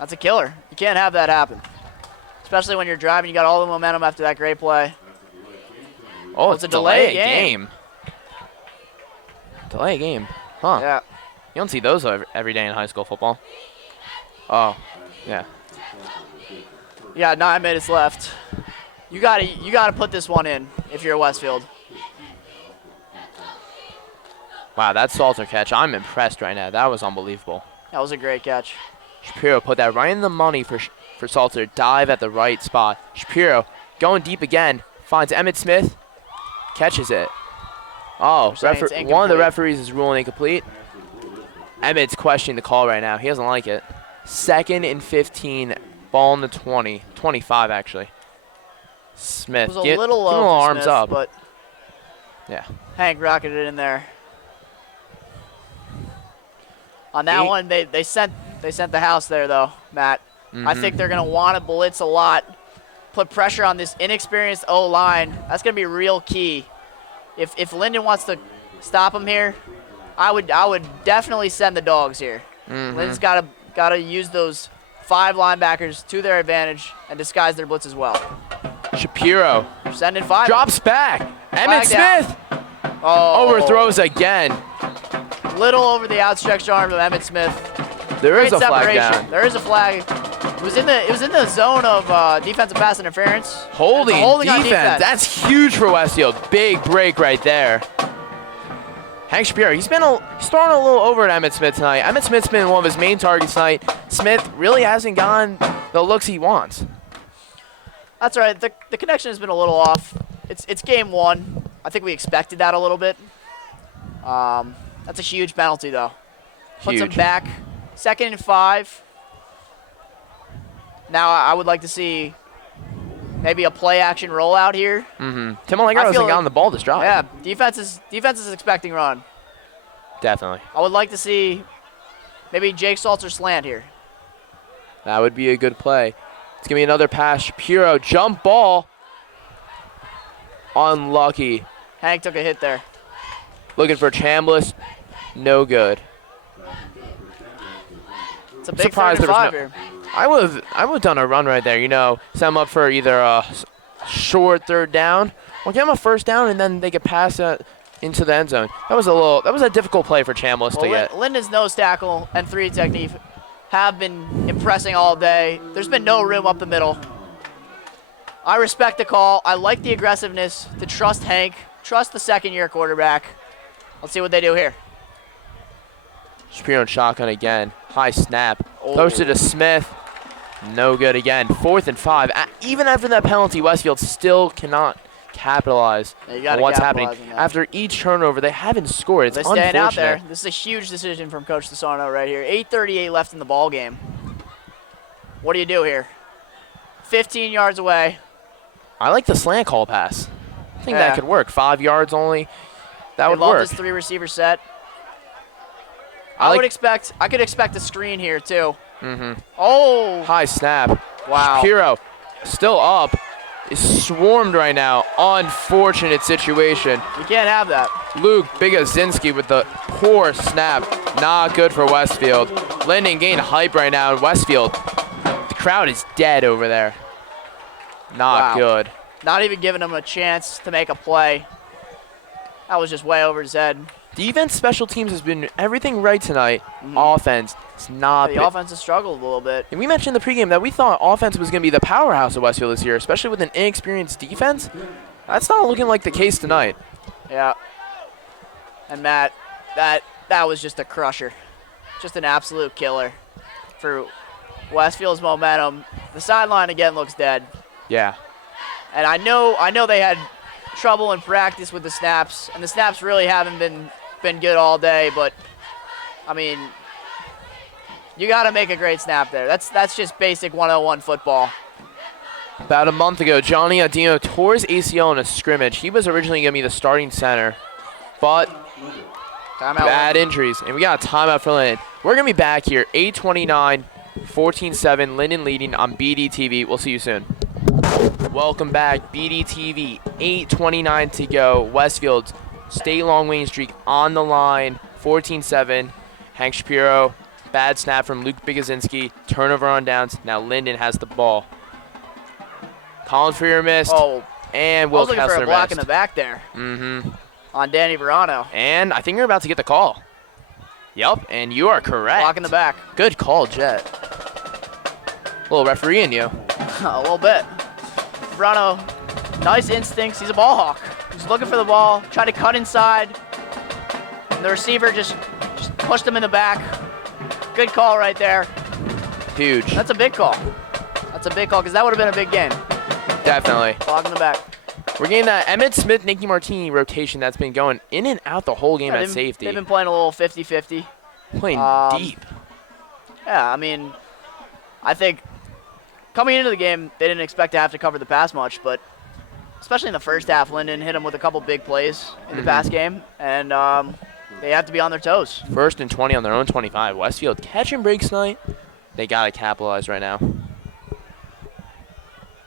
That's a killer. You can't have that happen. Especially when you're driving, you got all the momentum after that great play. Oh, it's a delay game. Delay game. Huh. Yeah. You don't see those every day in high school football. Oh, yeah. You got 9 minutes left. You gotta put this one in if you're Westfield. Wow, that Salter catch, I'm impressed right now. That was unbelievable. That was a great catch. Shapiro put that right in the money for Salter. Dive at the right spot. Shapiro going deep again. Finds Emmett Smith. Catches it. Oh, one of the referees is ruling incomplete. Emmett's questioning the call right now. He doesn't like it. 2nd and 15. Ball in the 20. 25, actually. Smith. It was a little low for arms Smith, up. but yeah. Hank rocketed it in there. On that one, they sent the house there though, Matt. I think they're gonna want to blitz a lot, put pressure on this inexperienced O-line. That's gonna be real key. If Linden wants to stop him here, I would definitely send the dogs here. Linden's gotta use those 5 linebackers to their advantage and disguise their blitz as well. Shapiro Sending 5. drops back. Emmett down. Smith Oh, overthrows again. little over the outstretched arm of Emmett Smith. There is Great a flag separation. down. There is a flag. It was in the zone of defensive pass interference. Holding on defense. That's huge for Westfield. Big break right there. Hank Shapiro, he's throwing a little over at Emmett Smith tonight. Emmett Smith's been one of his main targets tonight. Smith really hasn't gotten the looks he wants. That's right. The connection has been a little off. It's game 1. I think we expected that a little bit. That's a huge penalty though. Puts him back. 2nd and 5. Now I would like to see maybe a play action rollout here. Tim Allegro hasn't gotten the ball this drive. Yeah, defense is expecting run. Definitely. I would like to see maybe Jake Salter slant here. That would be a good play. It's going to be another pass. Shapiro, jump ball. Unlucky. Hank took a hit there. Looking for Chambliss. No good. It's a big 3rd and 5 here. I would have done a run right there. You know, set them up for either a short 3rd down or give them a 1st down, and then they could pass it into the end zone. That was a difficult play for Chambliss to get. Linden's nose tackle and 3 technique have been impressing all day. There's been no room up the middle. I respect the call. I like the aggressiveness to trust Hank, trust the 2nd-year quarterback. Let's see what they do here. Shapiro and shotgun again. High snap. Throws it to Smith. No good again. 4th and 5. Even after that penalty, Westfield still cannot capitalize on what's happening. After each turnover, they haven't scored. It's They're unfortunate. staying out there. This is a huge decision from Coach DeSarno right here. 8:38 left in the ball game. What do you do here? 15 yards away. I like the slant call pass. I think that could work. 5 yards only. That would work. This 3-receiver set. I could expect a screen here too. Oh! High snap. Wow. Shapiro still up. Is swarmed right now. Unfortunate situation. You can't have that. Luke Bigazinski with the poor snap. Not good for Westfield. Linden gained hype right now in Westfield. The crowd is dead over there. Not good. Not even giving him a chance to make a play. That was just way over his head. Defense, special teams has been everything right tonight. Offense, it's not. The offense has struggled a little bit. And we mentioned in the pregame that we thought offense was going to be the powerhouse of Westfield this year, especially with an inexperienced defense. That's not looking like the case tonight. Yeah. And Matt, that was just a crusher. Just an absolute killer for Westfield's momentum. The sideline again looks dead. Yeah. And I know they had trouble in practice with the snaps, and the snaps really haven't been good all day, but I mean, you got to make a great snap there. That's just basic 101 football. About a month ago, Johnny Adino tore his ACL in a scrimmage. He was originally going to be the starting center, but bad injuries, and we got a timeout for Linden. We're going to be back here, 8:29, 14-7, Linden leading on BDTV. We'll see you soon. Welcome back, BDTV, 8:29 to go. Westfield's state long winning streak on the line, 14-7. Hank Shapiro, bad snap from Luke Bigazinski, turnover on downs. Now Linden has the ball. Colin Freer missed, and Will I was looking for Kessler a block missed. in the back there on Danny Verano. And I think you're about to get the call. Yep, and you are correct. Block in the back. Good call, Jet. Little referee in you. A little bit. Verano, nice instincts. He's a ball hawk. He's looking for the ball, tried to cut inside. And the receiver just pushed him in the back. Good call right there. Huge. That's a big call. That's a big call because that would have been a big game. Definitely. Block in the back. We're getting that Emmett Smith, Nicky Martini rotation that's been going in and out the whole game at safety. They've been playing a little 50-50. Playing deep. Yeah, I mean, I think coming into the game, they didn't expect to have to cover the pass much, but especially in the first half, Linden hit them with a couple big plays in the pass game, and they have to be on their toes. 1st and 20 on their own 25. Westfield catching breaks tonight. They got to capitalize right now.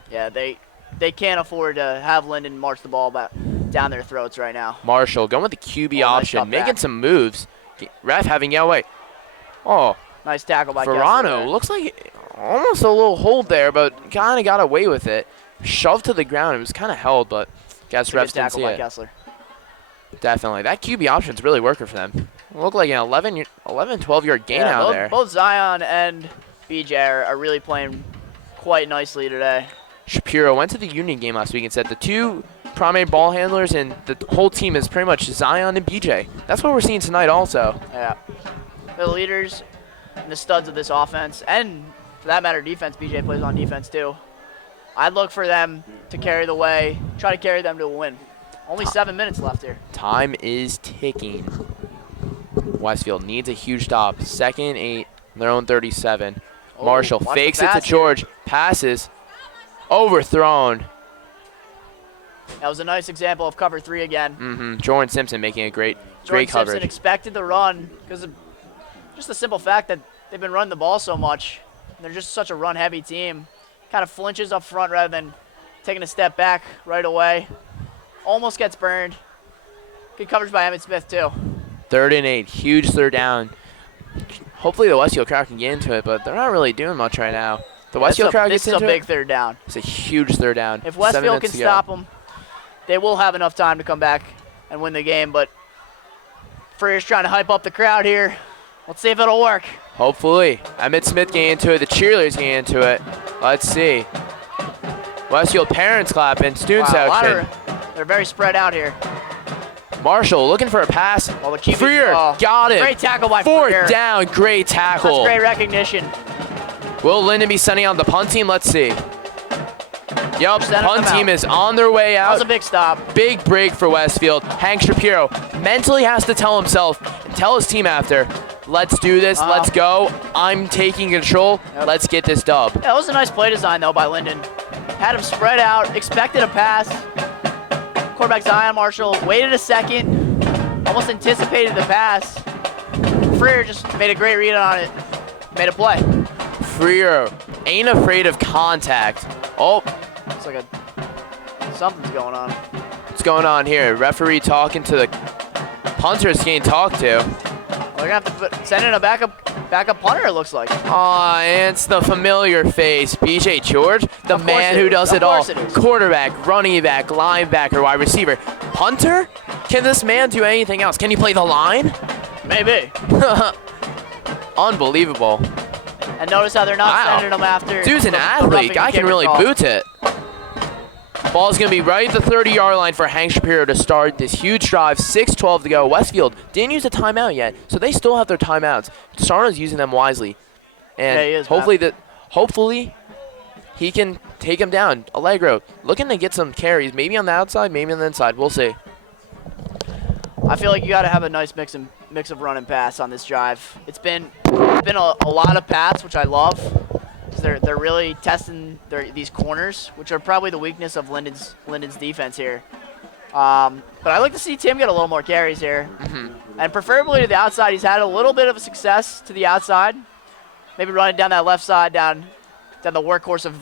Yeah, they can't afford to have Linden march the ball back down their throats right now. Marshall going with the QB nice option, making back. some moves. Ref having yell away. Oh, Nice tackle by Verano. Kessler. Looks like almost a little hold there, but kind of got away with it. Shoved to the ground. It was kind of held, but guess refs didn't tackle see by it. Kessler. Definitely. That QB option's really working for them. Looked like an 11, 12-yard gain out both, there. Both Zion and BJ are really playing quite nicely today. Shapiro went to the Union game last week and said the two primary ball handlers and the whole team is pretty much Zion and BJ. That's what we're seeing tonight also. Yeah. The leaders and the studs of this offense, and for that matter, defense. BJ plays on defense too. I'd look for them to carry the way, try to carry them to a win. Only 7 minutes left here. Time is ticking. Westfield needs a huge stop. 2nd and 8, their own 37. Marshall watch fakes the it to pass George, passes, overthrown. That was a nice example of cover 3 again. Jordan Simpson making a great Jordan coverage. Simpson expected the run because of just the simple fact that they've been running the ball so much. They're just such a run-heavy team. Kind of flinches up front rather than taking a step back right away. Almost gets burned. Good coverage by Emmett Smith, too. 3rd and 8, huge 3rd down. Hopefully the Westfield crowd can get into it, but they're not really doing much right now. The Westfield crowd gets into it. This is a big 3rd down. It's a huge 3rd down. If Westfield can stop them, they will have enough time to come back and win the game, but Freer's trying to hype up the crowd here. Let's see if it'll work. Hopefully. Emmett Smith getting into it. The cheerleaders getting into it. Let's see. Westfield parents clapping. Student section. They're very spread out here. Marshall looking for a pass. Freer got it. Great tackle by 4th Freer. down. Great tackle. That's great recognition. Will Linden be sending on the punt team? Let's see. Yup, punt team is on their way out. That was a big stop. Big break for Westfield. Hank Shapiro mentally has to tell himself and tell his team after, let's do this, let's go. I'm taking control. Yep. Let's get this dub. Yeah, that was a nice play design, though, by Linden. Had him spread out, expected a pass. Quarterback Zion Marshall waited a second, almost anticipated the pass. Freer just made a great read on it, made a play. Freer ain't afraid of contact. Oh, Looks like something's going on. what's going on here? Referee talking to the punters getting talked to. Well, they're going to have to send in a backup punter, it looks like. Aw, it's the familiar face, BJ George, the man who does it all. It is. Quarterback, running back, linebacker, wide receiver. Punter? Can this man do anything else? Can he play the line? Maybe. Unbelievable. And notice how they're not sending him after. Dude's an athlete. Guy can really boot it. Ball's going to be right at the 30-yard line for Hank Shapiro to start this huge drive. 6:12 to go. Westfield didn't use a timeout yet, so they still have their timeouts. Sarno's using them wisely. And Yeah, he is, hopefully he can take him down. Allegro looking to get some carries, maybe on the outside, maybe on the inside. We'll see. I feel like you got to have a nice mix of run and pass on this drive. It's been a lot of pass, which I love. They're really testing these corners, which are probably the weakness of Linden's defense here. But I like to see Tim get a little more carries here, and preferably to the outside. He's had a little bit of a success to the outside, maybe running down that left side, down the workhorse of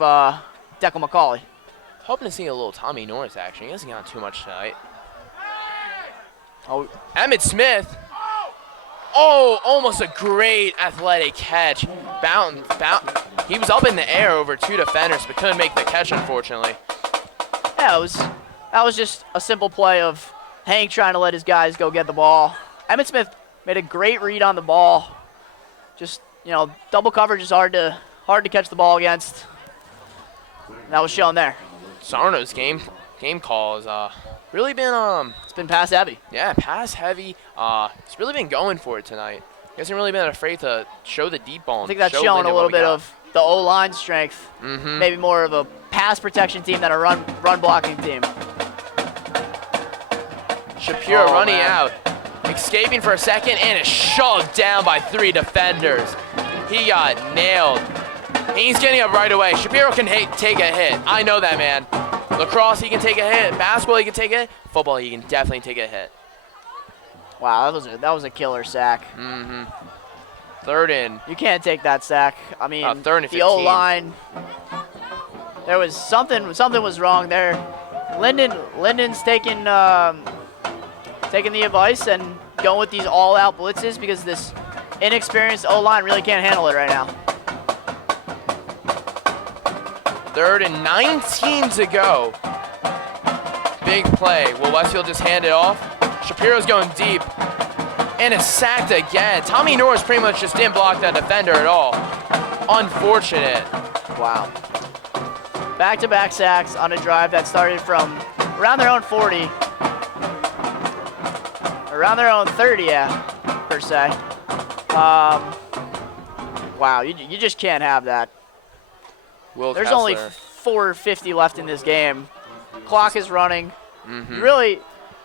Declan McCauley. Hoping to see a little Tommy Norris action. He hasn't gotten too much tonight. Oh, Emmitt Smith. Oh, almost a great athletic catch. He was up in the air over 2 defenders, but couldn't make the catch, unfortunately. yeah, that was just a simple play of Hank trying to let his guys go get the ball. Emmitt Smith made a great read on the ball. Just, double coverage is hard to catch the ball against. And that was shown there. Sarno's game call has really been It's been pass heavy. yeah, pass heavy. He's really been going for it tonight. He hasn't really been afraid to show the deep ball. I think that's showing a little bit of the O-line strength. Mm-hmm. Maybe more of a pass protection team than a run blocking team. Shapiro Oh, running man. out, escaping for a second, and is shoved down by 3 defenders. He got nailed. He's getting up right away. Shapiro can take a hit. I know that, man. Lacrosse, he can take a hit. Basketball, he can take a hit. Football, he can definitely take a hit. Wow, that was a killer sack. Mm-hmm. Third in. You can't take that sack. I mean, third and 15. the O-line. There was something was wrong there. Linden's taking the advice and going with these all-out blitzes because this inexperienced O-line really can't handle it right now. Third and 19 to go. Big play. Will Westfield just hand it off? Shapiro's going deep and is sacked again. Tommy Norris pretty much just didn't block that defender at all. Unfortunate. Wow. Back-to-back sacks on a drive that started from around their own 40. Around their own 30, yeah, per se. Wow, you just can't have that. There's only 4:50 left in this game. Clock is running. Mm-hmm. Really,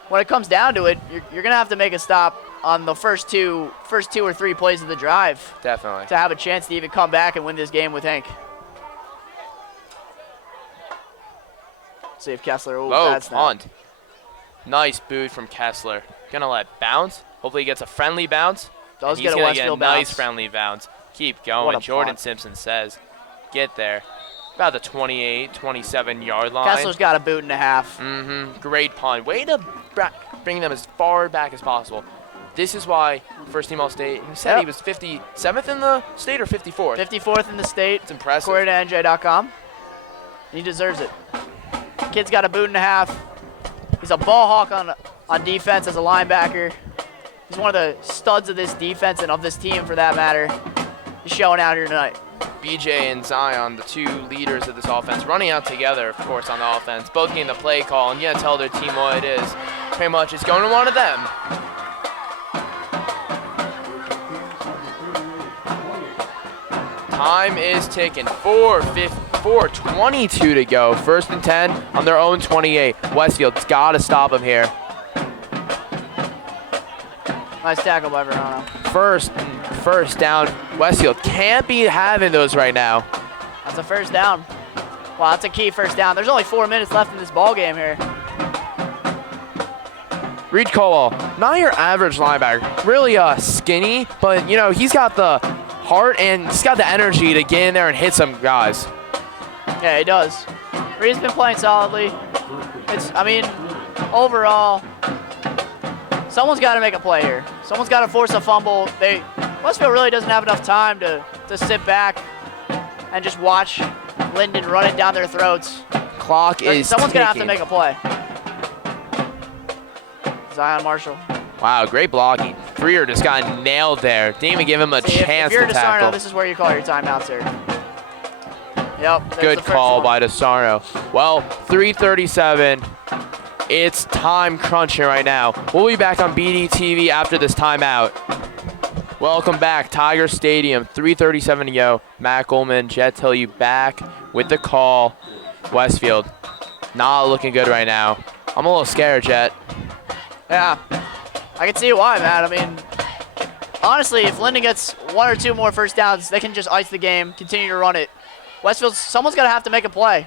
when it comes down to it, you're gonna have to make a stop on the first two or three plays of the drive Definitely. to have a chance to even come back and win this game with Hank. See if Kessler. Low That's punt. Nice boot from Kessler. Gonna let bounce. Hopefully he gets a friendly bounce. Does and get a he's gonna Westfield get a nice bounce. friendly bounce. Keep What going. a Jordan punt. Simpson says, get there. About the 28, 27 yard line. Kessler's got a boot and a half. Mm-hmm. Great punt. Way to bring them as far back as possible. This is why first team All-State. He said he was 57th in the state or 54th. 54th in the state. It's impressive. According to NJ.com. He deserves it. Kid's got a boot and a half. He's a ball hawk on defense as a linebacker. He's one of the studs of this defense and of this team for that matter. He's showing out here tonight. BJ and Zion, the two leaders of this offense, running out together, of course, on the offense. Both getting the play call, and you gotta tell their team what it is. Pretty much, it's going to one of them. Time is ticking. 4:22 to go. First and 10 on their own 28. Westfield's got to stop them here. Nice tackle by Verano. First down. Westfield can't be having those right now. That's a first down. Wow, that's a key first down. There's only 4 minutes left in this ball game here. Reed Colwell, not your average linebacker. Really skinny, but he's got the heart and he's got the energy to get in there and hit some guys. Yeah, he does. Reed's been playing solidly. Overall, someone's got to make a play here. Someone's got to force a fumble. Westfield really doesn't have enough time to sit back and just watch Linden run it down their throats. Clock is Someone's going to have to ticking. make a play. Zion Marshall. Wow, great blocking. Freer just got nailed there. Didn't even give him a chance if you're to tackle. DeSarno, this is where you call your timeouts here. Yep. Good call by DeSarno. Well, 3:37. It's time crunching right now. We'll be back on BDTV after this timeout. Welcome back, Tiger Stadium. 3:37 to go. Matt Goldman, Jet Tilyou back with the call. Westfield, not looking good right now. I'm a little scared, Jet. Yeah. I can see why, man. I mean, honestly, if Linden gets 1 or 2 more first downs, they can just ice the game, continue to run it. Westfield, someone's going to have to make a play.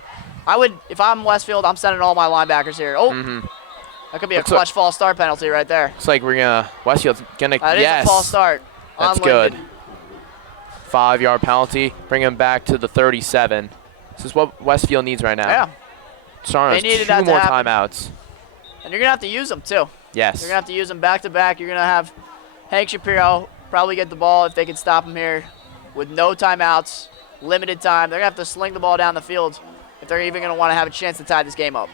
If I'm Westfield, I'm sending all my linebackers here. Oh, that could be a clutch false start penalty right there. Looks like Westfield's going to, That is a false start. That's good. 5-yard penalty, bring him back to the 37. This is what Westfield needs right now. Yeah. Sarno's They needed 2 that to more happen. timeouts. And you're going to have to use them, too. Yes. You're going to have to use them back-to-back. You're going to have Hank Shapiro probably get the ball if they can stop him here with no timeouts, limited time. They're going to have to sling the ball down the field if they're even going to want to have a chance to tie this game up.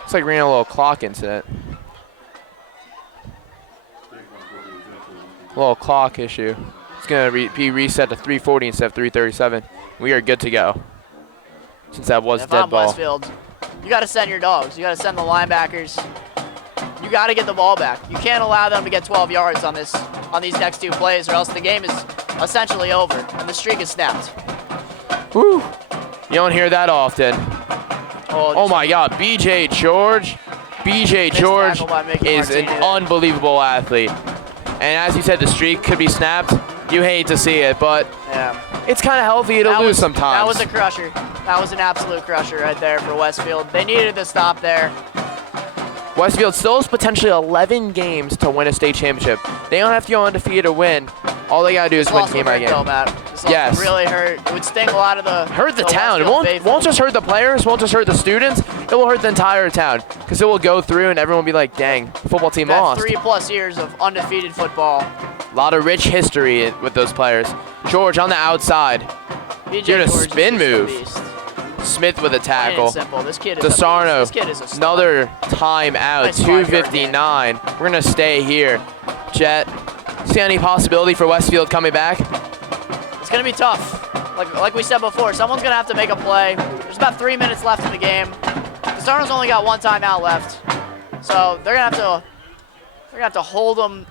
Looks like we're in a little clock incident. A little clock issue. It's going to be reset to 3:40 instead of 3:37. We are good to go. Since that was If dead I'm ball. Westfield, you got to send your dogs. You got to send the linebackers. You got to get the ball back. You can't allow them to get 12 yards on these next 2 plays, or else the game is essentially over and the streak is snapped. Woo! You don't hear that often. Oh my God, BJ George. BJ George tackle by Mickey is an Martinez. unbelievable athlete. And as you said, the streak could be snapped. You hate to see it, but Yeah. it's kind of healthy to That lose was- sometimes. That was a crusher. That was an absolute crusher right there for Westfield. They needed to stop there. Westfield still has potentially 11 games to win a state championship. They don't have to go undefeated to win. All they gotta do is This win loss game would by hurt, though, game. Matt. This loss Yes. would really hurt. It would sting a lot of the Hurt the town. It Westfield won't faithful. just hurt the players, won't just hurt the students. It will hurt the entire town because it will go through and everyone will be like, dang, football team We've had lost. 3+ years of undefeated football. A lot of rich history with those players. George on the outside. BJ Doing a George is spin just a move. beast. Smith with a Plain and tackle. simple. This kid is a beast. DeSarno, This kid is a stud. another timeout, Nice 5-yard 2:59. We're going to stay here. Jet, see any possibility for Westfield coming back? It's going to be tough. Like we said before, someone's going to have to make a play. There's about 3 minutes left in the game. DeSarno's only got 1 timeout left. So they're going to have to hold them.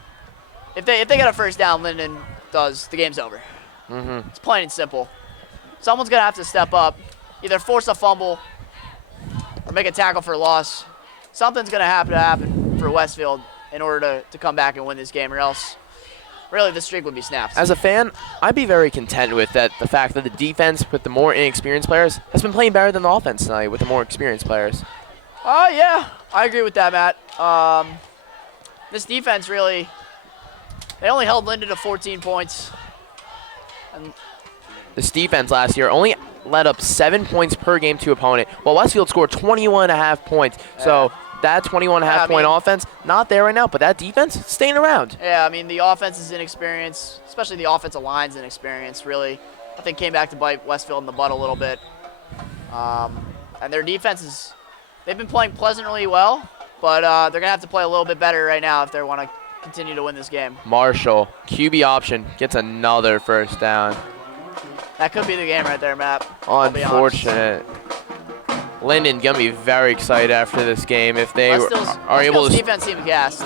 If they get a first down, Linden does, the game's over. It's plain and simple. Someone's going to have to step up, either force a fumble or make a tackle for a loss. Something's going to happen for Westfield in order to come back and win this game, or else really the streak would be snapped. As a fan, I'd be very content with that. The fact that the defense with the more inexperienced players has been playing better than the offense tonight with the more experienced players. Yeah, I agree with that, Matt. This defense really, they only held Linden to 14 points. And This defense last year only let up 7 points per game to opponent, while Westfield scored 21.5 points. So that 21.5 point offense, not there right now, but that defense, staying around. yeah, I mean, the offense is inexperienced, especially the offensive line's inexperienced, really. I think came back to bite Westfield in the butt a little bit. And their defense is, they've been playing pleasantly well, but they're going to have to play a little bit better right now if they want to continue to win this game. Marshall, QB option, gets another first down. That could be the game right there, Matt. I'll be honest. Unfortunate. Linden gonna be very excited after this game if they are able Westfield's to. defense seems gassed.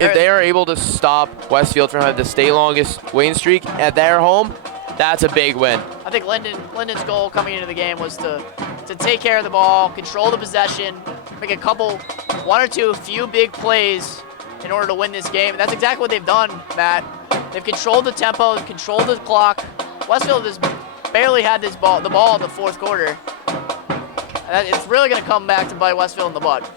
If they are able to stop Westfield from having the state longest winning streak at their home, that's a big win. I think Linden's goal coming into the game was to take care of the ball, control the possession, make a couple, 1 or 2 few big plays in order to win this game. And that's exactly what they've done, Matt. They've controlled the tempo, controlled the clock. Westfield has barely had the ball in the 4th quarter. And it's really going to come back to bite Westfield in the butt.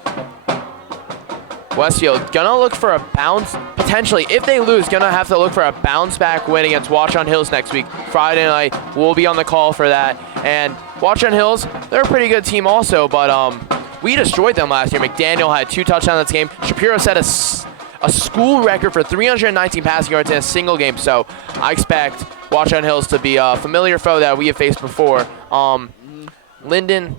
Westfield gonna look for a bounce, potentially, if they lose, gonna have to look for a bounce back win against Watch on Hills next week. Friday night, we'll be on the call for that. And Watch on Hills, they're a pretty good team also, but we destroyed them last year. McDaniel had 2 touchdowns in this game. Shapiro set a school record for 319 passing yards in a single game. So I expect Watchung Hills to be a familiar foe that we have faced before. Linden,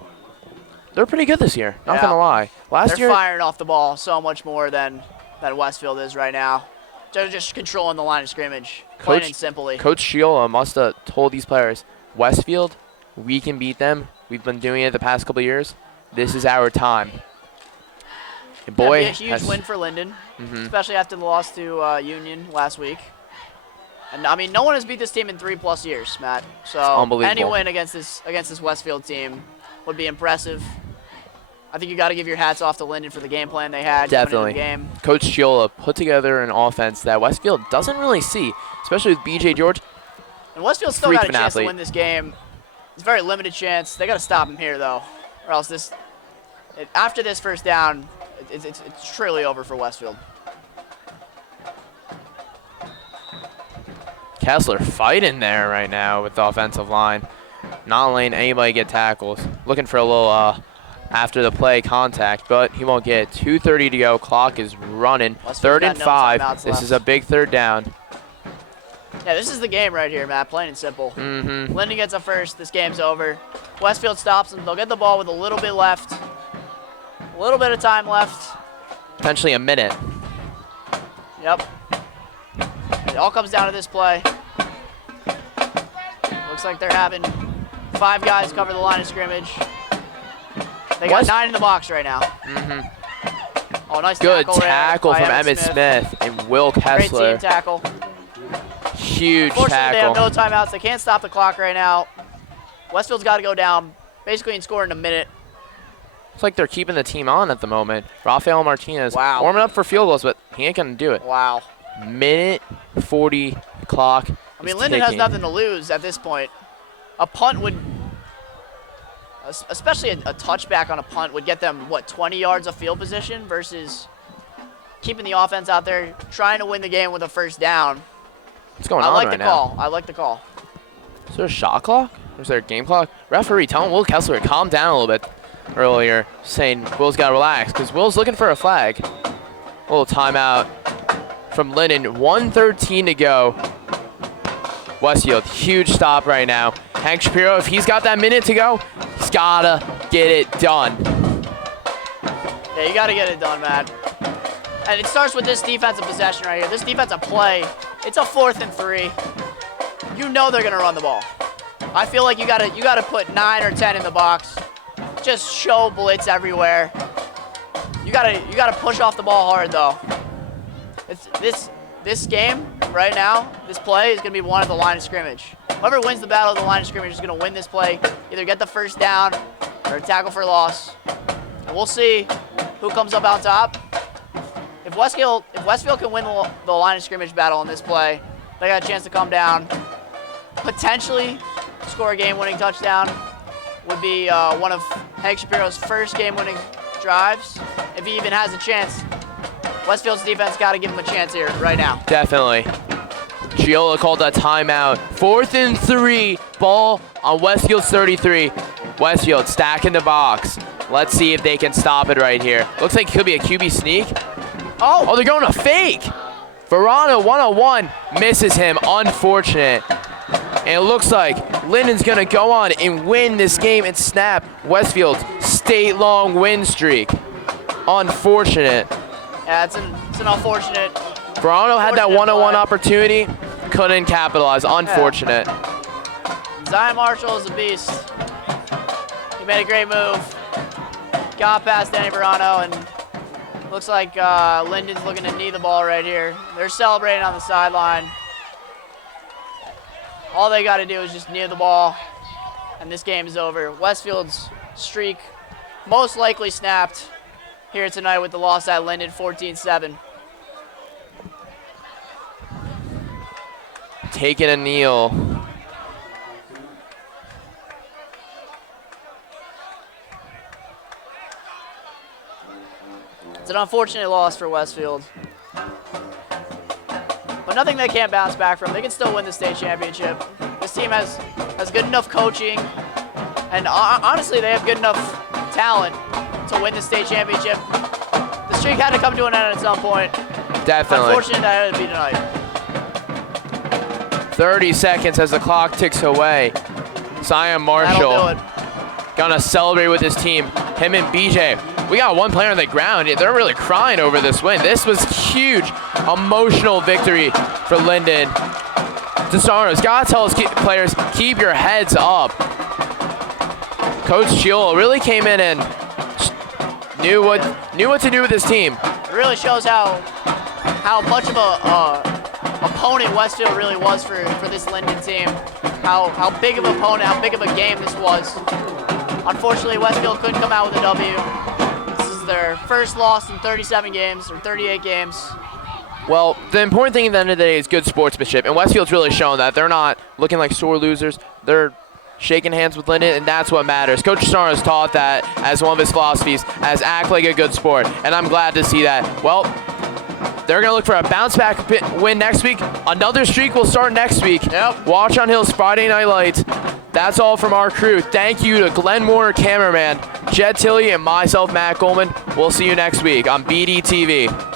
they're pretty good this year, not gonna lie. They're firing off the ball so much more than Westfield is right now. They're just controlling the line of scrimmage, plain and simply. Coach Shiola must have told these players, Westfield, we can beat them. We've been doing it the past couple of years. This is our time. And boy, that'd be a huge win for Linden, especially after the loss to Union last week. And I mean, no one has beat this team in 3+ years, Matt. So any win against this Westfield team would be impressive. I think you got to give your hats off to Linden for the game plan they had. Definitely. Coming into the game. Coach Shiola put together an offense that Westfield doesn't really see, especially with B.J. George. And Westfield still got a chance to win this game. It's a very limited chance. They got to stop him here, though, or else after this first down, it's truly over for Westfield. Kessler fighting there right now with the offensive line. Not letting anybody get tackles. Looking for a little after the play contact, but he won't get it. 2:30 to go. Clock is running. Third and 5. This is a big third down. Yeah, this is the game right here, Matt. Plain and simple. Linden gets a first. This game's over. Westfield stops them. They'll get the ball with a little bit left. A little bit of time left. Potentially a minute. Yep. It all comes down to this play. Looks like they're having 5 guys cover the line of scrimmage. They got 9 in the box right now. Oh, nice good tackle from Emmett Smith and Will Kessler. Great team tackle. Huge Unfortunately, tackle. they have no timeouts. They can't stop the clock right now. Westfield's got to go down basically and score in a minute. It's like they're keeping the team on at the moment. Rafael Martinez warming up for field goals, but he ain't going to do it. Wow. Minute 40 clock. I mean, Linden has nothing to lose at this point. A punt would, especially a touchback on a punt, would get them, 20 yards of field position versus keeping the offense out there, trying to win the game with a first down. What's going on right now? I like the call. Is there a shot clock? Or is there a game clock? Referee telling Will Kessler to calm down a little bit earlier, saying Will's got to relax because Will's looking for a flag. A little timeout from Linden. 1:13 to go. Westfield, huge stop right now. Hank Shapiro, if he's got that minute to go, he's got to get it done. Yeah, you got to get it done, Matt. And it starts with this defensive possession right here. This defensive play, it's a 4th and 3. You know they're going to run the ball. I feel like you got to put 9 or 10 in the box. Just show blitz everywhere. You got to push off the ball hard though. This game right now, this play is going to be won at the line of scrimmage. Whoever wins the battle at the line of scrimmage is going to win this play. Either get the first down or a tackle for loss. And we'll see who comes up on top. If Westfield can win the line of scrimmage battle in this play, they got a chance to come down, potentially score a game-winning touchdown. Would be one of Hank Shapiro's first game-winning drives. If he even has a chance, Westfield's defense got to give him a chance here right now. Definitely. Giola called a timeout. 4th and 3. Ball on Westfield's 33. Westfield stacking the box. Let's see if they can stop it right here. Looks like it could be a QB sneak. Oh, they're going to fake. Verano 101 misses him. Unfortunate. And it looks like Linden's going to go on and win this game and snap Westfield's state-long win streak. Unfortunate. Yeah, it's an unfortunate. Verano had that one-on-one opportunity, couldn't capitalize. Unfortunate. Yeah. Zion Marshall is a beast. He made a great move. Got past Danny Verano, and looks like Linden's looking to knee the ball right here. They're celebrating on the sideline. All they got to do is just knee the ball, and this game is over. Westfield's streak most likely snapped here tonight with the loss at Linden, 14-7. Taking a kneel. It's an unfortunate loss for Westfield. But nothing they can't bounce back from. They can still win the state championship. This team has good enough coaching, and honestly, they have good enough talent to win the state championship. The streak had to come to an end at some point. Definitely. Unfortunate that it would be tonight. 30 seconds as the clock ticks away. Zion That'll Marshall do it. gonna celebrate with his team. Him and BJ. We got one player on the ground. They're really crying over this win. This was huge, emotional victory for Linden. DeSarno's gotta tell his players, keep your heads up. Coach Chiol really came in and knew what to do with his team. It really shows how much of a opponent Westfield really was for this Linden team. How big of an opponent, how big of a game this was. Unfortunately, Westfield couldn't come out with a W. This is their first loss in 37 games, or 38 games. Well, the important thing at the end of the day is good sportsmanship, and Westfield's really shown that. They're not looking like sore losers. They're shaking hands with Linden, and that's what matters. Coach Sarno's taught that as one of his philosophies, as act like a good sport, and I'm glad to see that. Well, they're going to look for a bounce-back win next week. Another streak will start next week. Yep. Watch on Hill's Friday Night Lights. That's all from our crew. Thank you to Glen Warner, cameraman, Jed Tilyou, and myself, Matt Goldman. We'll see you next week on BDTV.